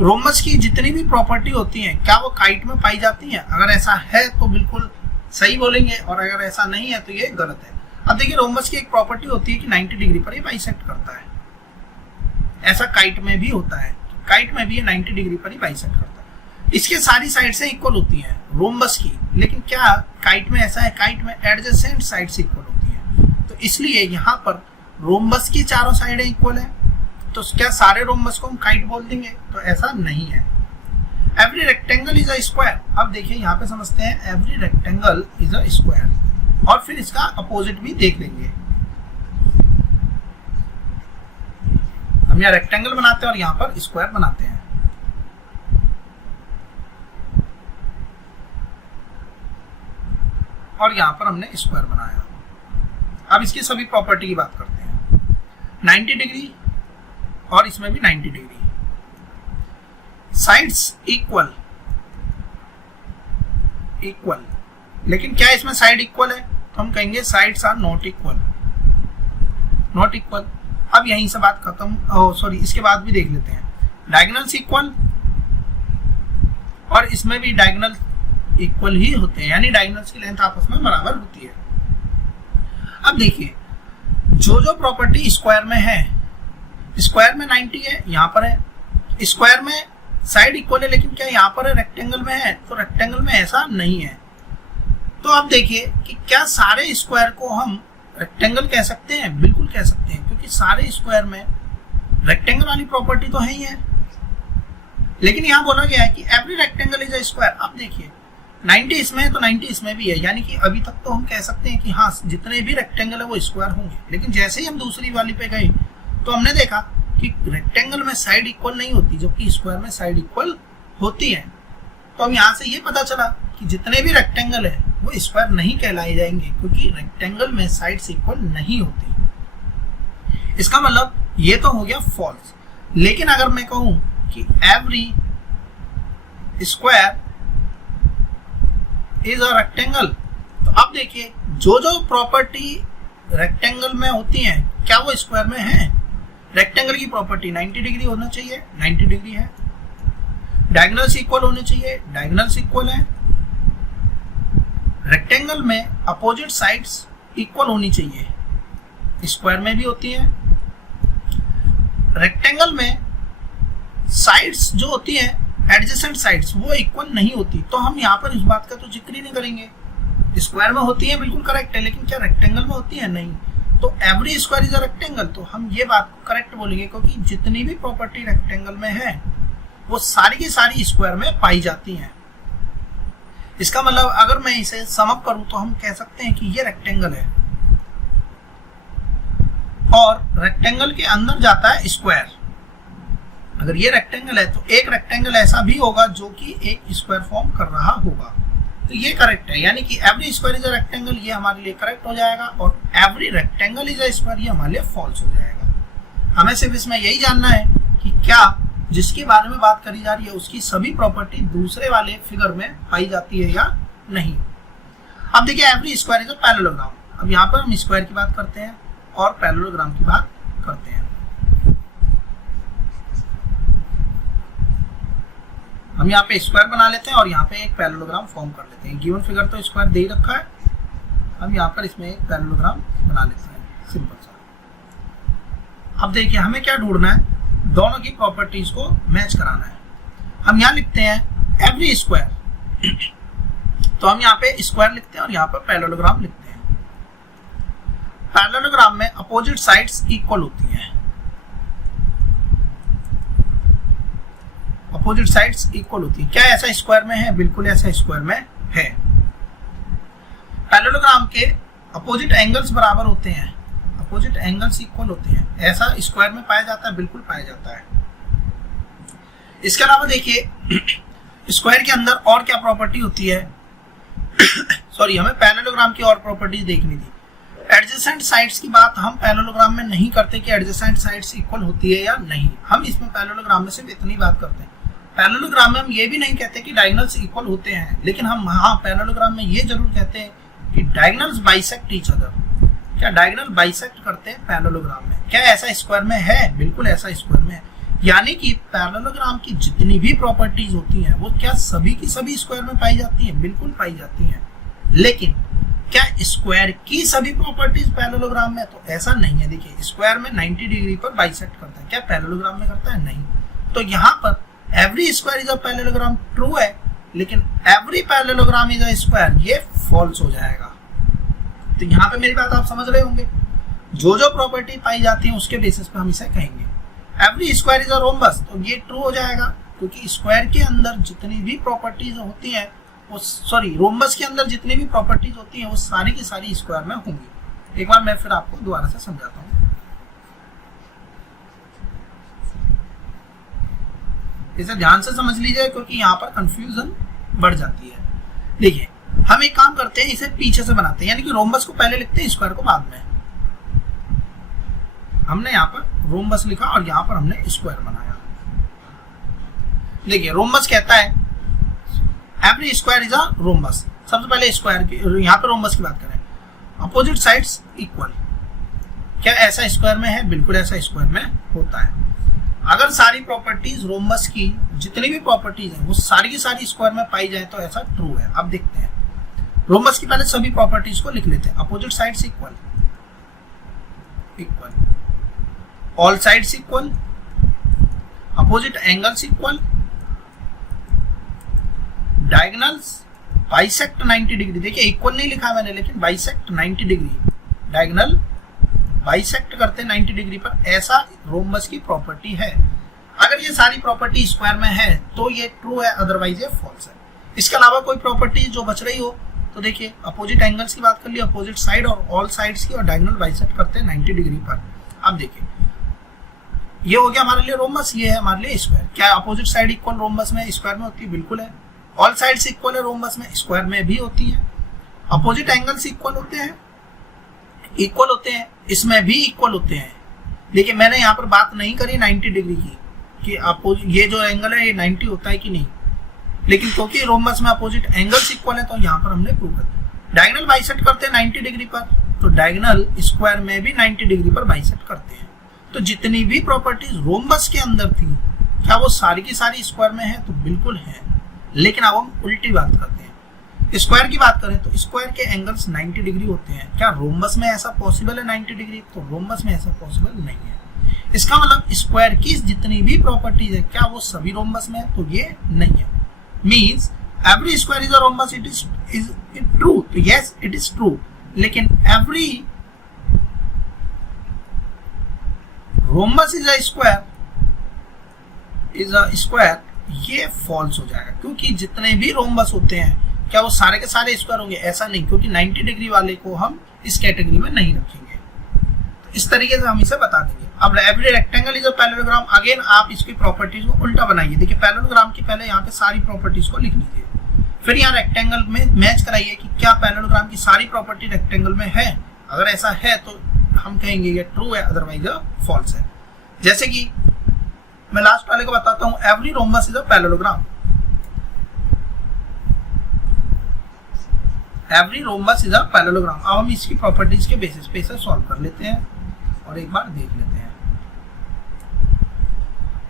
रोम्बस की जितनी भी प्रॉपर्टी होती हैं क्या वो काइट में पाई जाती हैं? अगर ऐसा है तो बिल्कुल सही बोलेंगे और अगर ऐसा नहीं है तो ये गलत है। अब देखिए रोम्बस की एक प्रॉपर्टी होती है कि 90 डिग्री पर ये बाइसेक्ट करता है, ऐसा काइट में भी होता है, काइट में भी ये 90 डिग्री पर ही बाइसेक्ट करता है। इसके सारी साइड से इक्वल होती हैं रोम्बस की, लेकिन क्या काइट में ऐसा है? काइट में एडजेसेंट साइड से इक्वल होती है, तो इसलिए यहाँ पर रोम्बस की चारों साइडें इक्वल है, तो क्या सारे रोम्बस को हम काइट बोल देंगे? तो ऐसा नहीं है। Every rectangle is a square. अब देखिए यहाँ पे समझते हैं every rectangle is a square, और फिर इसका अपोजिट भी देख लेंगे। हम यहाँ रेक्टेंगल बनाते हैं और यहाँ पर स्क्वायर बनाते हैं। और यहाँ पर हमने स्क्वायर बनाया। अब इसकी सभी प्रॉपर्टी की बात करते हैं। 90 डिग्री और इसमें भी 90 डिग्री, साइड्स इक्वल, इक्वल, लेकिन क्या इसमें साइड इक्वल है? तो हम कहेंगे sides are not equal, not equal. अब यहीं से बात खत्म, सॉरी इसके बाद भी देख लेते हैं। डायगोनल्स इक्वल, और इसमें भी डायगोनल इक्वल ही होते हैं, यानी डायगोनल्स की लेंथ आपस में बराबर होती है। अब देखिए जो जो प्रॉपर्टी स्क्वायर में है, स्क्वायर में 90 है, यहाँ पर है। स्क्वायर में साइड इक्वल है, लेकिन क्या यहाँ पर है रेक्टेंगल में है? तो रेक्टेंगल में ऐसा नहीं है। तो आप देखिए कि क्या सारे स्क्वायर को हम रेक्टेंगल कह सकते हैं? बिल्कुल कह सकते हैं, क्योंकि सारे स्क्वायर में रेक्टेंगल वाली प्रॉपर्टी तो है ही है। लेकिन यहां बोला गया है कि every rectangle is a square. आप देखिए 90 इसमें है तो 90 इसमें भी है, यानी कि अभी तक तो हम कह सकते हैं कि हाँ जितने भी रेक्टेंगल है वो स्क्वायर होंगे। लेकिन जैसे ही हम दूसरी वाली पे गए तो हमने देखा कि रेक्टेंगल में साइड इक्वल नहीं होती, जबकि स्क्वायर में साइड इक्वल होती है। तो हम यहाँ से ये पता चला कि जितने भी रेक्टेंगल है वो स्क्वायर नहीं कहलाए जाएंगे, क्योंकि रेक्टेंगल में साइड्स इक्वल नहीं होती। इसका मतलब ये तो हो गया फॉल्स। लेकिन अगर मैं कहूं कि every square is a rectangle, तो अब देखिए जो जो प्रॉपर्टी रेक्टेंगल में होती हैं क्या वो स्क्वायर में है? रेक्टेंगल की प्रॉपर्टी 90 डिग्री होना चाहिए, 90 डिग्री है। डायगोनल्स इक्वल होने चाहिए, डायगोनल्स इक्वल है। रेक्टेंगल में अपोजिट साइड्स इक्वल होनी चाहिए, स्क्वायर में भी होती हैं। रेक्टेंगल में साइड्स जो होती हैं एडजेसेंट साइड्स वो इक्वल नहीं होती, तो हम यहाँ पर इस बात का तो जिक्र ही नहीं करेंगे। स्क्वायर में होती है बिल्कुल करेक्ट है, लेकिन क्या रेक्टेंगल में होती है? नहीं। तो every square is a rectangle, तो हम ये बात को करेक्ट बोलेंगे, क्योंकि जितनी भी प्रॉपर्टी रेक्टेंगल में है वो सारी की सारी स्क्वायर में पाई जाती हैं। इसका मतलब अगर मैं इसे सम अप करूं तो हम कह सकते हैं कि ये रेक्टेंगल है और रेक्टेंगल के अंदर जाता है स्क्वायर। अगर ये रेक्टेंगल है तो एक रेक्टेंगल ऐसा भी होगा जो कि एक स्क्वायर फॉर्म कर रहा होगा, तो ये करेक्ट है। यानी कि every square is a rectangle ये हमारे लिए करेक्ट हो जाएगा, और every rectangle is a square ये हमारे लिए फॉल्स हो जाएगा। हमें सिर्फ इसमें यही जानना है कि क्या जिसके बारे में बात करी जा रही है उसकी सभी प्रॉपर्टी दूसरे वाले फिगर में पाई जाती है या नहीं। अब देखिए every square is a parallelogram. अब यहाँ पर हम स्क्वायर की बात करते हैं और पैरेललोग्राम की बात करते हैं। हम यहाँ पे स्क्वायर बना लेते हैं और यहाँ पे एक पैरेललोग्राम फॉर्म कर लेते हैं। गिवन फिगर तो स्क्वायर दे ही रखा है, हम यहाँ पर इसमें एक पैरेललोग्राम बना लेते हैं, सिंपल सा। अब देखिए हमें क्या ढूंढना है, दोनों की प्रॉपर्टीज को मैच कराना है। हम यहाँ लिखते हैं एवरी स्क्वायर, तो हम यहाँ पे स्क्वायर लिखते हैं और यहाँ पर पैरेललोग्राम लिखते हैं। पैरेललोग्राम में अपोजिट साइड्स इक्वल होती हैं, अपोजिट साइड्स इक्वल होती है। क्या ऐसा स्क्वायर में है? बिल्कुल ऐसा स्क्वायर में है। पैरेललोग्राम के अपोजिट एंगल्स बराबर होते हैं, अपोजिट एंगल्स इक्वल होते हैं। ऐसा स्क्वायर में पाया जाता है? बिल्कुल पाया जाता है। इसके अलावा देखिए स्क्वायर के अंदर और क्या प्रॉपर्टी होती है सॉरी, हमें पैरेललोग्राम की और प्रॉपर्टीज देखनी थी। एडजेसेंट साइड्स की बात हम पैरेललोग्राम में नहीं करते कि एडजेसेंट साइड्स इक्वल होती है या नहीं। हम इसमें पैरेललोग्राम में सिर्फ इतनी बात करते हैं। पैरेललोग्राम में हम ये भी नहीं कहते कि डायगोनल्स इक्वल होते हैं, लेकिन हम हाँ पैरेललोग्राम में ये जरूर कहते हैं कि डायगोनल्स बाइसेक्ट ईच अदर। क्या डायगोनल बाइसेक्ट करते हैं पैरेललोग्राम में? क्या ऐसा स्क्वायर में है? बिल्कुल ऐसा स्क्वायर में है। यानी कि पैरेललोग्राम की जितनी भी प्रॉपर्टीज होती हैं वो क्या सभी की सभी स्क्वायर में पाई जाती हैं? बिल्कुल पाई जाती हैं। लेकिन क्या स्क्वायर की सभी प्रॉपर्टीज पैरेललोग्राम में? तो ऐसा नहीं है। देखिए स्क्वायर में 90 डिग्री पर बाइसेक्ट करता है, क्या पैरेललोग्राम में करता है? नहीं। तो यहाँ पर every square is a parallelogram true है, लेकिन every parallelogram is a square ये फॉल्स हो जाएगा। तो यहाँ पे मेरी बात आप समझ रहे होंगे। जो जो प्रॉपर्टी पाई जाती है उसके बेसिस पे हम इसे कहेंगे। Every square is a rhombus, तो ये ट्रू हो जाएगा, क्योंकि स्क्वायर के अंदर जितनी भी प्रॉपर्टीज होती हैं वो रोम्बस के अंदर जितनी भी प्रॉपर्टीज होती हैं वो सारी की सारी स्क्वायर में होंगी। एक बार मैं फिर आपको दोबारा से समझाता हूँ। इसे ध्यान से समझ लीजिए, क्योंकि यहाँ पर कंफ्यूजन बढ़ जाती है। देखिए हम एक काम करते हैं, इसे पीछे से बनाते हैं, यानी कि रोम्बस को पहले लिखते हैं, स्क्वायर को बाद में। हमने यहाँ पर रोम्बस लिखा और यहाँ पर हमने स्क्वायर बनाया। देखिए रोम्बस कहता है every square is a rhombus. सबसे पहले स्क्वायर की, यहाँ पे रोम्बस की बात करें, अपोजिट साइड्स इक्वल। क्या ऐसा स्क्वायर में है? बिल्कुल ऐसा स्क्वायर में होता है। अगर सारी प्रॉपर्टीज रोम्बस की जितनी भी प्रॉपर्टीज हैं वो सारी की सारी स्क्वायर में पाई जाए तो ऐसा ट्रू है। अब देखते हैं रोम्बस की पहले सभी प्रॉपर्टीज को लिख लेते हैं। Opposite sides equal, equal, all sides equal, opposite angles equal, diagonals bisect 90 degree, देखिए इक्वल नहीं लिखा मैंने लेकिन बाइसेक्ट 90 डिग्री, डायगोनल बाइसेक्ट करते 90 डिग्री पर, ऐसा रोम्बस की प्रॉपर्टी है। अगर ये सारी प्रॉपर्टी स्क्वायर में है तो ये ट्रू है, अदरवाइज ये फॉल्स है। इसके अलावा कोई प्रॉपर्टी जो बच रही हो तो देखिए अपोजिट एंगल्स की बात कर ली, अपोजिट साइड और ऑल साइड्स की, और डायगोनल बाइसेक्ट करते हैं 90 डिग्री पर। अब देखिए ये हो गया हमारे लिए रोम्बस, ये है हमारे लिए स्क्वायर। क्या अपोजिट साइड इक्वल रोम्बस में स्क्वायर में होती है? बिल्कुल है। ऑल साइड्स इक्वल है रोम्बस में, स्क्वायर में भी होती है। अपोजिट एंगल्स इक्वल होते हैं, इक्वल होते हैं, इसमें भी इक्वल होते हैं। लेकिन मैंने यहाँ पर बात नहीं करी 90 डिग्री की कि ये जो एंगल है ये 90 होता है कि नहीं, लेकिन क्योंकि रोम्बस में अपोजिट एंगल्स इक्वल है तो यहाँ पर हमने प्रूव कर दिया। डायगोनल बाइसेक्ट करते हैं 90 डिग्री पर, तो डायगोनल स्क्वायर में भी 90 डिग्री पर बाइसेक्ट करते हैं। तो जितनी भी प्रॉपर्टीज रोम्बस के अंदर थी, क्या वो सारी की सारी स्क्वायर में है? तो बिल्कुल है। लेकिन अब हम उल्टी बात करते हैं, स्क्वायर की बात करें तो स्क्वायर के एंगल्स 90 डिग्री होते हैं। क्या रोम्बस में ऐसा पॉसिबल है 90 डिग्री? तो रोम्बस में ऐसा पॉसिबल नहीं है। इसका मतलब स्क्वायर की जितनी भी प्रॉपर्टीज है क्या वो सभी रोम्बस में है? तो ये नहीं है। Means every square is a rhombus, it is true. तो यस इट इज ट्रू, लेकिन every rhombus is a square ये फॉल्स हो जाएगा, क्योंकि जितने भी रोम्बस होते हैं क्या वो सारे के सारे स्क्वायर होंगे? ऐसा नहीं, क्योंकि 90 डिग्री वाले को हम इस कैटेगरी में नहीं रखेंगे। तो इस तरीके से हम इसे बता देंगे। अब every rectangle is a parallelogram, again आप इसकी प्रॉपर्टीज को उल्टा बनाइए। देखिए पैरेललोग्राम की पहले यहाँ पे सारी प्रॉपर्टीज को लिख लीजिए, फिर यहाँ रेक्टेंगल में मैच कराइए कि क्या पैरेललोग्राम की सारी प्रॉपर्टी रेक्टेंगल में है। अगर ऐसा है तो हम कहेंगे ये ट्रू है, अदरवाइज फॉल्स है। जैसे कि मैं लास्ट वाले को बताता हूं, every rhombus is a parallelogram. Every rhombus is a parallelogram. अब हम इसकी प्रॉपर्टीज के बेसिस पे इसे सॉल्व कर लेते हैं और एक बार देख लेते हैं।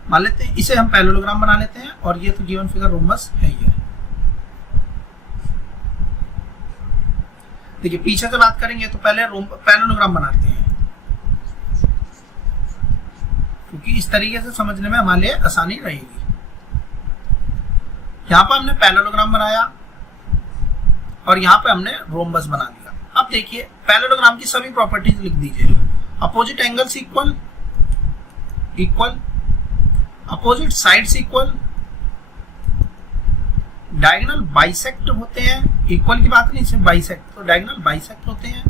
मान लेते हैं इसे हम पैरेललोग्राम बना लेते हैं, और ये तो गिवन फिगर रोम्बस है ही है। देखिए पीछे से बात करेंगे तो पहले पैरेललोग्राम बनाते हैं, क्योंकि इस तरीके से समझने में हमारे लिए आसानी रहेगी। यहां पर हमने पैरेललोग्राम बनाया और यहां पे हमने रोम्बस बना दिया। अब देखिए पैरेललोग्राम की सभी प्रॉपर्टीज लिख दीजिए। Opposite angles equal, equal, opposite sides equal, diagonal bisect होते हैं। इक्वल की बात नहीं, सिर्फ बाइसेक्ट, तो डायगोनल बाइसेक्ट होते हैं।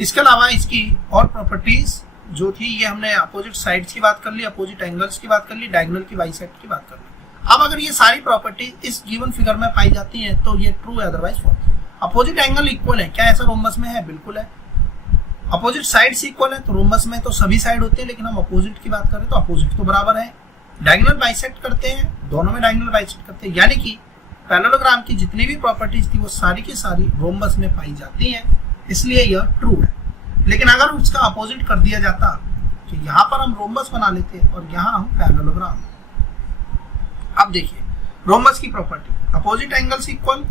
इसके अलावा इसकी और प्रॉपर्टीज जो थी, ये हमने अपोजिट साइड्स की बात कर ली, अपोजिट एंगल्स की बात कर ली, डायगोनल की बाइसेक्ट की बात कर ली। अब अगर ये सारी प्रॉपर्टी इस गिवन फिगर में पाई जाती हैं तो ये ट्रू है, otherwise false. Opposite angle equal है, क्या ऐसा रोम्बस में है? बिल्कुल है। अपोजिट साइड्स इक्वल है, तो रोम्बस में तो सभी साइड होते हैं, लेकिन हम अपोजिट की बात करें तो अपोजिट तो बराबर है। डायगोनल बाइसेक्ट करते हैं, दोनों में डायगोनल बाइसेक्ट करते हैं, यानी कि पैरेललोग्राम की जितनी भी प्रॉपर्टीज थी वो सारी की सारी रोम्बस में पाई जाती हैं, इसलिए यह ट्रू है। लेकिन अगर उसका अपोजिट कर दिया जाता तो यहाँ पर हम रोम्बस बना लेते और यहाँ हम पैरेललोग्राम। अब देखिए रोम्बस की property, opposite angles equal,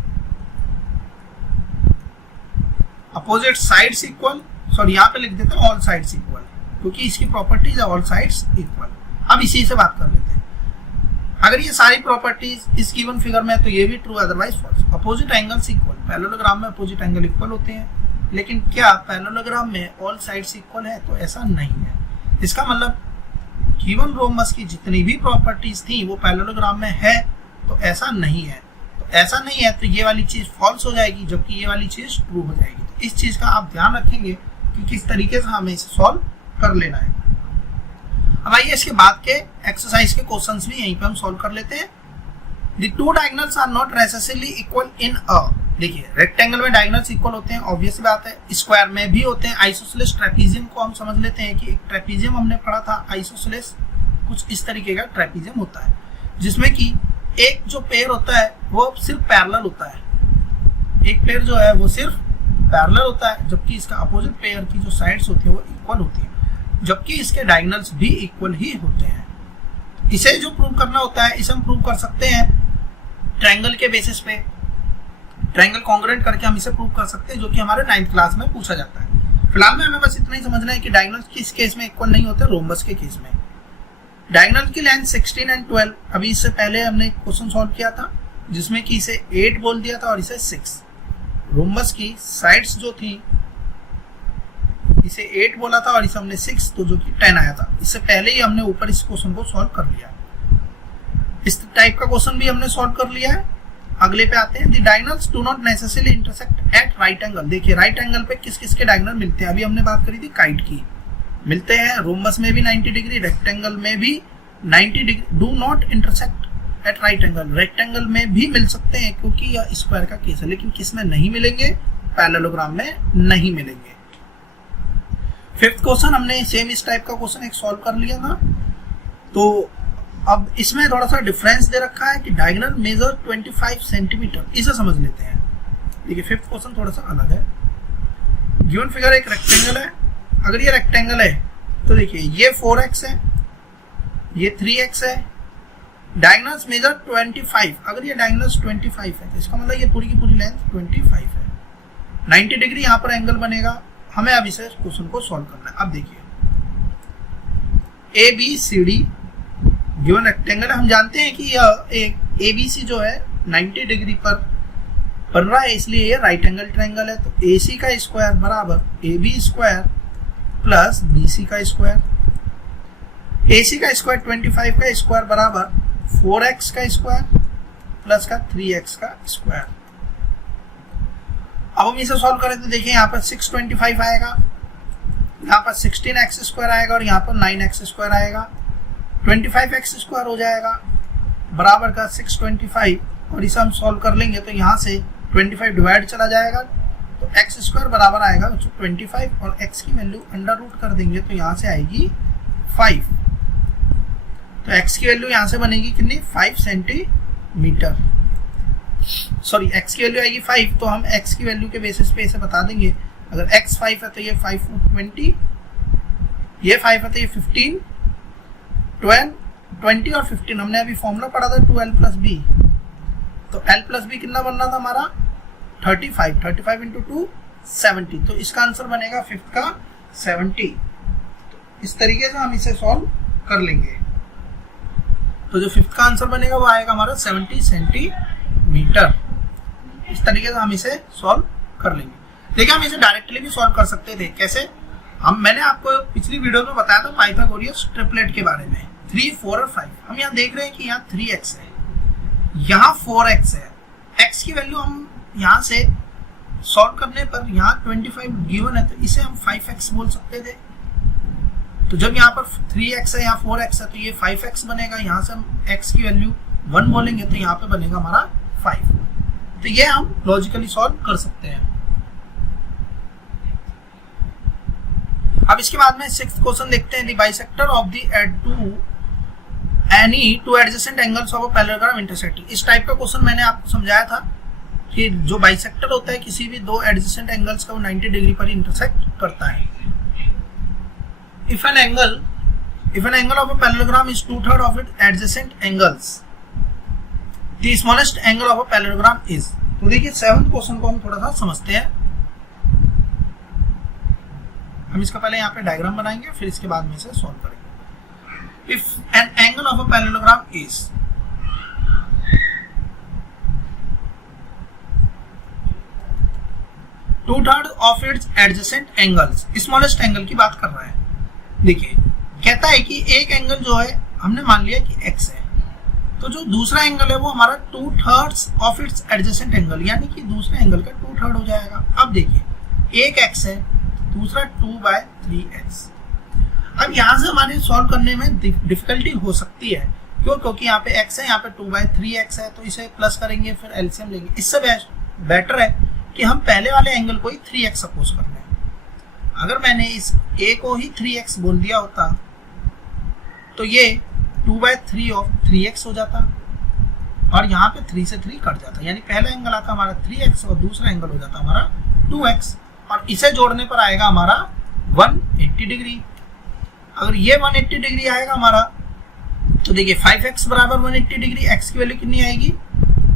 opposite sides equal, sorry यहाँ पे लिख देते हैं ऑल साइड्स इक्वल, क्योंकि इसकी प्रॉपर्टीज है ऑल साइड्स इक्वल। अब इसी से बात कर लेते हैं। अगर ये सारी प्रॉपर्टीज इस गिवन फिगर में है तो ये भी true, otherwise false. Opposite angles equal, parallelogram में अपोजिट एंगल इक्वल होते हैं, लेकिन क्या पैरेललोग्राम में ऑल साइड्स इक्वल है? तो ऐसा नहीं है। इसका मतलब गिवन रोम्बस की जितनी भी प्रॉपर्टीज थी वो पैरेललोग्राम में है, तो ऐसा नहीं है। तो ऐसा नहीं है तो ये वाली चीज फॉल्स हो जाएगी, जबकि ये वाली चीज ट्रू हो जाएगी। तो इस चीज का आप ध्यान रखेंगे कि किस तरीके से हमें इसे सॉल्व कर लेना है। अब आइए इसके बाद के एक्सरसाइज के क्वेश्चंस भी यहीं पे हम सॉल्व कर लेते हैं। The two diagonals are not necessarily equal in a, देखिए रेक्टेंगल में डायगोनल्स इक्वल होते हैं, ऑब्वियस बात है। स्क्वायर में भी होते हैं। आइसोसेलेस ट्रेपीजियम को हम समझ लेते हैं कि एक ट्रेपीजियम हमने पढ़ा था, आइसोसेलेस कुछ इस तरीके का ट्रेपीजियम होता है, जिसमें कि एक जो पेयर होता है वो सिर्फ पैरेलल होता है, एक पेयर जो है वो सिर्फ पैरेलल होता है, जबकि इसका अपोजिट पेयर की जो साइड्स होती है वो इक्वल होती है, जबकि इसके डायगोनल्स भी इक्वल ही होते हैं। इसे जो प्रूव करना होता है इसे हम प्रूव कर सकते हैं ट्रायंगल के बेसिस पे, ट्रायंगल कॉन्ग्रुएंट करके हम इसे प्रूव कर सकते हैं, जो कि हमारे 9th क्लास में पूछा जाता है। फिलहाल में हमें बस इतना ही समझना है कि डायगोनल्स किस केस में इक्वल नहीं होते, रोम्बस के केस में। डायगोनल की लेंथ 16 एंड 12, अभी इससे पहले हमने क्वेश्चन सॉल्व किया था, जिसमें कि इसे 8 बोल दिया था और इसे 6। रोम्बस की साइड्स जो थी, इसे 8 बोला था और इसे हमने 6, तो जो कि 10 आया था। इससे पहले ही हमने ऊपर इस क्वेश्चन को सॉल्व कर लिया। इस टाइप का क्वेश्चन भी हमने सॉल्व कर लिया है। अगले पे आते हैं, the diagonals do not necessarily intersect at right angle. देखिए राइट एंगल पे किस किस के डायगोनल मिलते हैं। अभी हमने बात करी थी काइट की, मिलते हैं रोम्बस में भी 90 डिग्री, रेक्टेंगल में भी 90 degree. Do not intersect at right angle, rectangle में भी मिल सकते हैं क्योंकि यह स्क्वायर का केस है, लेकिन किस में नहीं मिलेंगे, पैरेललोग्राम में नहीं मिलेंगे। फिफ्थ क्वेश्चन हमने सेम इस टाइप का क्वेश्चन एक सॉल्व कर लिया था। तो अब इसमें थोड़ा सा डिफरेंस दे रखा है कि डायगोनल मेजर 25 सेंटीमीटर, इसे समझ लेते हैं। देखिए फिफ्थ क्वेश्चन थोड़ा सा अलग है। गिवन फिगर एक रेक्टेंगल है। अगर ये रेक्टेंगल है तो देखिए ये 4x है, ये 3x है। Diagonals measure 25। अगर ये डायगोनल्स 25 है तो इसका मतलब ये पूरी की पूरी लेंथ 25 है। 90 डिग्री यहाँ पर एंगल बनेगा। हमें अब इसे क्वेश्चन को सॉल्व करना है। अब देखिए ABCD गिवन रेक्टेंगल है। हम जानते हैं कि एक ABC जो है 90 डिग्री पर बन रहा है, इसलिए ये राइट एंगल ट्रायंगल है। तो AC का स्क्वायर बराबर AB स्क्वायर प्लस BC का स्क्वायर। AC का स्क्वायर 25 का स्क्वायर बराबर 4x का स्क्वायर प्लस का 3x का स्क्वायर। अब हम इसे सॉल्व करें तो देखिए यहाँ पर 625 आएगा, यहाँ पर 16x स्क्वायर आएगा और यहाँ पर 9x स्क्वायर आएगा। 25x स्क्वायर हो जाएगा बराबर का 625, और इसे हम सॉल्व कर लेंगे तो यहाँ से 25 डिवाइड चला जाएगा, तो x स्क्वायर बराबर आएगा 25 और x की वैल्यू अंडर रूट कर देंगे तो यहाँ से आएगी 5। तो x की वैल्यू यहाँ से बनेगी कितनी, 5 सेंटीमीटर। सॉरी x की वैल्यू आएगी 5, तो हम x की वैल्यू के बेसिस पे इसे बता देंगे। अगर x 5 है तो ये 5 20, ये 5 है तो ये 15, 12, 20 और 15। हमने अभी फॉर्मूला पढ़ा था 2l प्लस बी, तो l प्लस बी कितना बनना था हमारा 35। 35 इंटू 2 70, तो इसका आंसर बनेगा फिफ्थ का 70। तो इस तरीके से हम इसे सॉल्व कर लेंगे। तो जो फिफ्थ का आंसर बनेगा वो आएगा हमारा 70 सेंटीमीटर। इस तरीके से हम इसे सॉल्व कर लेंगे। देखिए हम इसे डायरेक्टली भी सॉल्व कर सकते थे। कैसे, मैंने आपको पिछली वीडियो में बताया था पाइथागोरस ट्रिपलेट के बारे में, 3, 4 और 5। हम यहाँ देख रहे हैं कि यहाँ 3x है, यहाँ 4x है। x की वैल्यू हम यहाँ से सॉल्व करने पर यहाँ 25 गिवन है, तो इसे हम 5x बोल सकते थे। तो जब यहाँ पर 3x है, यहाँ 4x है, तो ये 5x बनेगा। यहाँ से हम x की वैल्यू 1 बोलेंगे तो यहाँ पे बनेगा हमारा 5। तो ये हम लॉजिकली सॉल्व कर सकते हैं। अब इसके बाद में सिक्स्थ क्वेश्चन देखते हैं, the bisector of the two adjacent angles of a parallelogram intersecting. इस टाइप का क्वेश्चन मैंने आपको समझाया था कि जो बाइसेक्टर होता है किसी भी दो एडजेसेंट एंगल्स का वो 90 डिग्री पर इंटरसेक्ट करता है। If an angle of a parallelogram is 2/3 of it adjacent angles, the smallest angle of a parallelogram is. तो देखिए सेवंथ क्वेश्चन को हम थोड़ा सा समझते हैं। हम इसका पहले यहाँ पे डायग्राम बनाएंगे, फिर इसके बाद में इसे सॉल्व करेंगे। If an angle of a parallelogram is 2/3 of its adjacent angles, smallest angle की बात कर रहा है। देखिए कहता है कि एक एंगल जो है हमने मान लिया कि x है, तो जो दूसरा एंगल है वो हमारा 2/3 of its adjacent angle, यानी कि दूसरे एंगल का 2/3 हो जाएगा। अब देखिए एक x है, दूसरा 2/3x। अब यहाँ से हमारे सॉल्व करने में डिफिकल्टी हो सकती है, क्यों? क्योंकि यहाँ पे x है, यहाँ पे 2/3x है, तो इसे प्लस करेंगे फिर एलसीएम लेंगे। इससे बेटर है कि हम पहले वाले एंगल को ही 3x सपोज कर लें। अगर मैंने इस a को ही 3x बोल दिया होता तो ये 2/3 ऑफ 3x हो जाता और यहाँ पे 3 से 3 कट जाता, यानी पहला एंगल आता हमारा 3x और दूसरा एंगल हो जाता हमारा 2x, और इसे जोड़ने पर आएगा हमारा 180 डिग्री। अगर ये 180 डिग्री आएगा हमारा, तो देखिए 5x बराबर 180 डिग्री, x की वैल्यू कितनी आएगी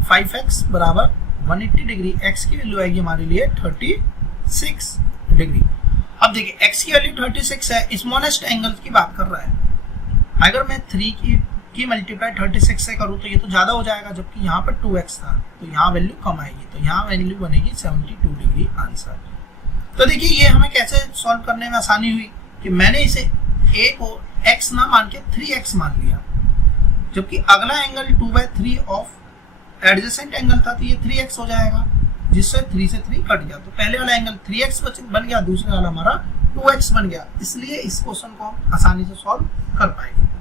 5x बराबर 180 डिग्री, x की वैल्यू आएगी हमारे लिए 36 डिग्री। अब देखिए x की वैल्यू 36 है, स्मॉलेस्ट एंगल की बात कर रहा है। अगर मैं 3 की की मल्टीप्लाई 36 से करूँ तो ये तो ज़्यादा हो जाएगा, जबकि यहाँ पर 2x था तो यहाँ वैल्यू कम आएगी, तो यहाँ वैल्यू बनेगी 72 डिग्री आंसर। तो देखिए ये हमें कैसे सॉल्व करने में आसानी हुई कि मैंने इसे a को x ना मान के 3x मान लिया, जबकि अगला एंगल 2/3 ऑफ एडजेसेंट एंगल था तो ये 3x हो जाएगा, जिससे 3 से 3 कट गया, तो पहले वाला एंगल 3x बन गया, दूसरा वाला हमारा 2x बन गया। इसलिए इस क्वेश्चन को हम आसानी से सॉल्व कर पाएंगे।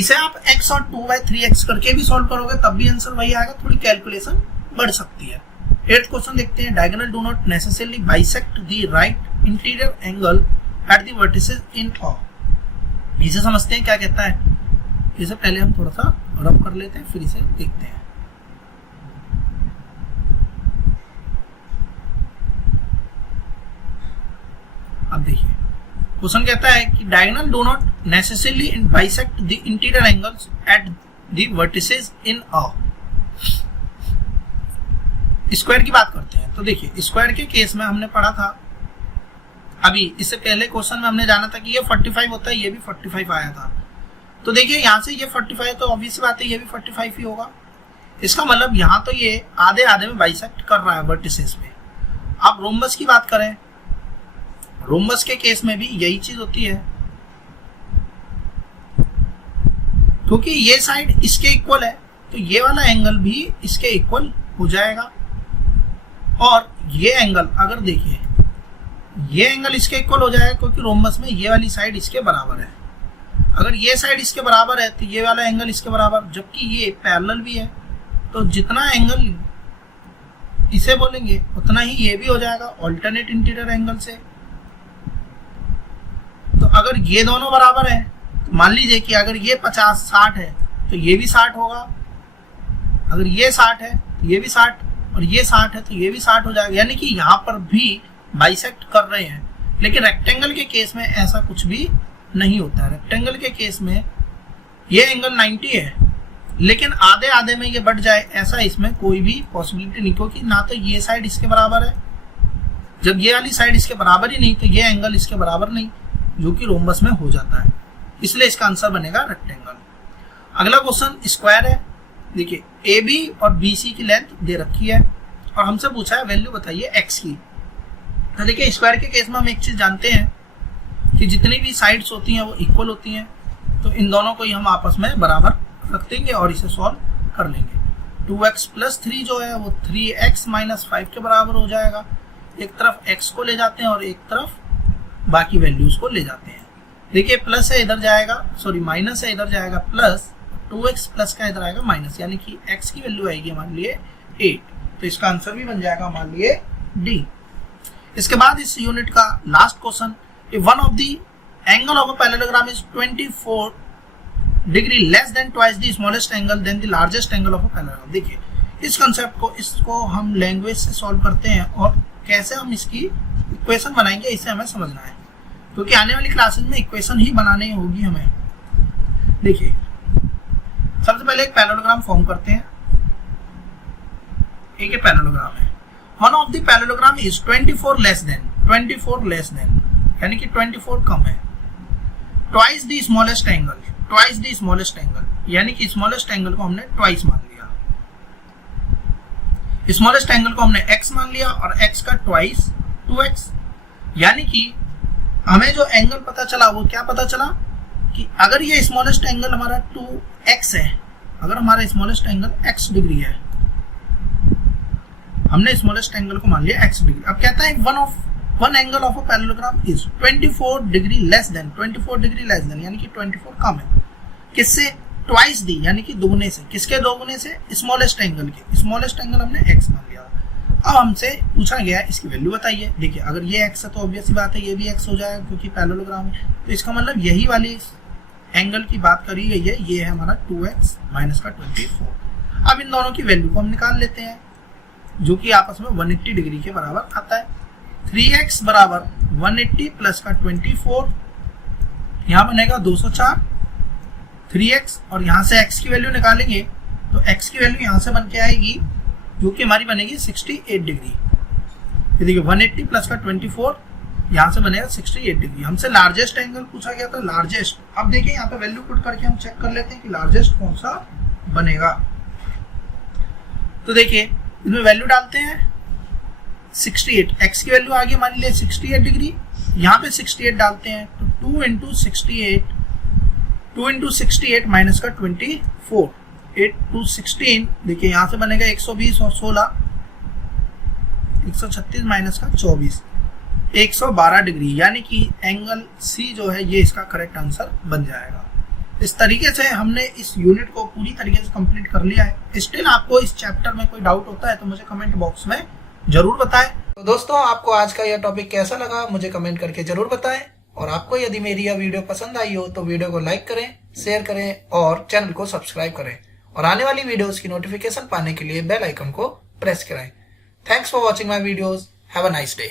इसे आप x और 2/3x करके भी सॉल्व करोगे तब भी आंसर वही आएगा, थोड़ी कैलकुलेशन बढ़ सकती है। 8th क्वेश्चन देखते हैं। Diagonal do not necessarily bisect the right interior angle at the vertices in ऑ। इसे समझते हैं क्या कहता है। इसे पहले हम थोड़ा सा रब कर लेते हैं, फिर इसे देखते हैं। अब देखिए क्वेश्चन कहता है कि diagonal do not necessarily bisect the interior angles eight the vertices in a. Square की बात करते हैं। तो देखिए स्क्वायर के केस में हमने पढ़ा था अभी, इससे पहले क्वेश्चन में हमने जाना था कि ये 45 होता है, ये भी 45 आया था। तो देखिए यहाँ से ये 45 तो ऑब्वियस बात है ये भी 45 ही होगा। इसका मतलब यहाँ तो ये आधे आधे में बाइसेक्ट कर रहा है वर्टिसेस में। अब रोम्बस की बात करें, रोम्बस के केस में भी यही चीज होती है, क्योंकि ये साइड इसके इक्वल है तो ये वाला एंगल भी इसके इक्वल हो जाएगा, और ये एंगल अगर देखिए ये एंगल इसके इक्वल हो जाएगा क्योंकि रोम्बस में ये वाली साइड इसके बराबर है। अगर ये साइड इसके बराबर है तो ये वाला एंगल इसके बराबर, जबकि ये पैरेलल भी है तो जितना एंगल इसे बोलेंगे उतना ही ये भी हो जाएगा ऑल्टरनेट इंटीरियर एंगल से। तो अगर ये दोनों बराबर है तो मान लीजिए कि अगर ये 50-60 है तो ये भी 60 होगा, अगर ये 60 है तो ये भी 60, और ये 60 है तो ये भी 60 हो जाएगा। यानी कि यहाँ पर भी बाइसेक्ट कर रहे हैं। लेकिन रेक्टेंगल के केस में ऐसा कुछ भी नहीं होता है। रेक्टेंगल के केस में ये एंगल 90 है लेकिन आधे आधे में ये बढ़ जाए, ऐसा इसमें कोई भी पॉसिबिलिटी नहीं, क्योंकि ना तो ये साइड इसके बराबर है, जब ये वाली साइड इसके बराबर ही नहीं तो ये एंगल इसके बराबर नहीं, जो कि रोम्बस में हो जाता है। इसलिए इसका आंसर बनेगा रेक्टेंगल। अगला क्वेश्चन स्क्वायर है। देखिए AB और BC की लेंथ दे रखी है और हमसे पूछा है वैल्यू बताइए x की। तो देखिए स्क्वायर के केस में हम एक चीज जानते हैं कि जितनी भी साइड्स होती हैं वो इक्वल होती हैं, तो इन दोनों को ही हम आपस में बराबर रख देंगे और इसे सॉल्व कर लेंगे। 2x + 3 जो है वो 3x - 5 के बराबर हो जाएगा। एक तरफ x को ले जाते हैं और एक तरफ बाकी वैल्यूज को ले जाते हैं। देखिए प्लस है इधर जाएगा, सॉरी माइनस है इधर जाएगा प्लस, 2x प्लस का इधर आएगा माइनस, यानी कि x की वैल्यू आएगी हमारे लिए 8। तो इसका आंसर भी बन जाएगा हमारे लिए D। इसके बाद इस यूनिट का last question, one of the angle of a parallelogram is 24 degree less than twice the smallest angle than the largest angle of a parallelogram. देखिए इस कंसेप्ट को इसको हम लैंग्वेज से सॉल्व करते हैं और कैसे हम इसकी इक्वेशन बनाएंगे इसे हमें समझना है, क्योंकि आने वाली क्लासेस में इक्वेशन ही बनानी होगी हमें। देखिए सबसे पहले एक पैरेललोग्राम फॉर्म करते हैं। एक पैरेललोग्राम है, one of the parallelogram is 24 less than, यानी कि 24 कम है, ट्वाइस द स्मॉलेस्ट एंगल, यानी कि स्मॉलेस्ट एंगल को हमने ट्वाइस मान लिया, स्मॉलेस्ट एंगल को हमने x मान लिया और x का ट्वाइस 2x। यानी कि हमें जो एंगल पता चला वो क्या पता चला कि अगर ये स्मॉलेस्ट एंगल हमारा 2x है, अगर हमारा स्मॉलेस्ट एंगल x डिग्री है, हमने स्मॉलेस्ट एंगल को मान लिया x डिग्री। अब कहता है one angle of a parallelogram is 24 degree less then, यानी कि 24 कम है किससे, ट्वाइस दी, यानी कि दोगुने से। किसके दोगुने से, स्मॉलेस्ट एंगल के। स्मॉलेस्ट एंगल हमने x मान लिया। अब हमसे पूछा गया इसकी वैल्यू बताइए। देखिए अगर ये x है तो ऑब्वियस सी बात है ये भी x हो जाएगा क्योंकि पैरेललोग्राम है, तो इसका मतलब यही वाली एंगल की बात करी गई है, ये है हमारा 2x माइनस का 24। अब इन दोनों की वैल्यू को हम निकाल लेते हैं जो कि आपस में 180 डिग्री के बराबर आता है। 3x बराबर 180 प्लस का 24, यहाँ बनेगा 204, 3x और यहाँ से x की वैल्यू निकालेंगे तो x की वैल्यू यहाँ से बन के आएगी जो कि हमारी बनेगी 68 डिग्री। देखिए 180 प्लस का 24 यहाँ से बनेगा 68 डिग्री। हमसे लार्जेस्ट एंगल पूछा गया था, लार्जेस्ट। अब देखिए यहाँ पे वैल्यू पुट करके हम चेक कर लेते हैं कि लार्जेस्ट कौन सा बनेगा। तो देखिए इसमें वैल्यू डालते हैं 68, एक्स की वैल्यू आ गई मान लीजिए 68 डिग्री, यहाँ पे 68 डालते हैं तो 2 इंटू 68 माइनस का 24, 8 टू 16, देखिए यहाँ से बनेगा 120 और 16, 136 माइनस का 24, 112 डिग्री, यानी कि एंगल सी जो है ये इसका करेक्ट आंसर बन जाएगा। इस तरीके से हमने इस यूनिट को पूरी तरीके से कंप्लीट कर लिया है। स्टिल आपको इस चैप्टर में कोई डाउट होता है तो मुझे कमेंट बॉक्स में जरूर बताएं। तो दोस्तों आपको आज का यह टॉपिक कैसा लगा मुझे कमेंट करके जरूर बताएं, और आपको यदि मेरी यह वीडियो पसंद आई हो तो वीडियो को लाइक करें, शेयर करें और चैनल को सब्सक्राइब करें, और आने वाली वीडियोस की नोटिफिकेशन पाने के लिए बेल आइकन को प्रेस करें। Thanks for watching my videos. Have a nice day.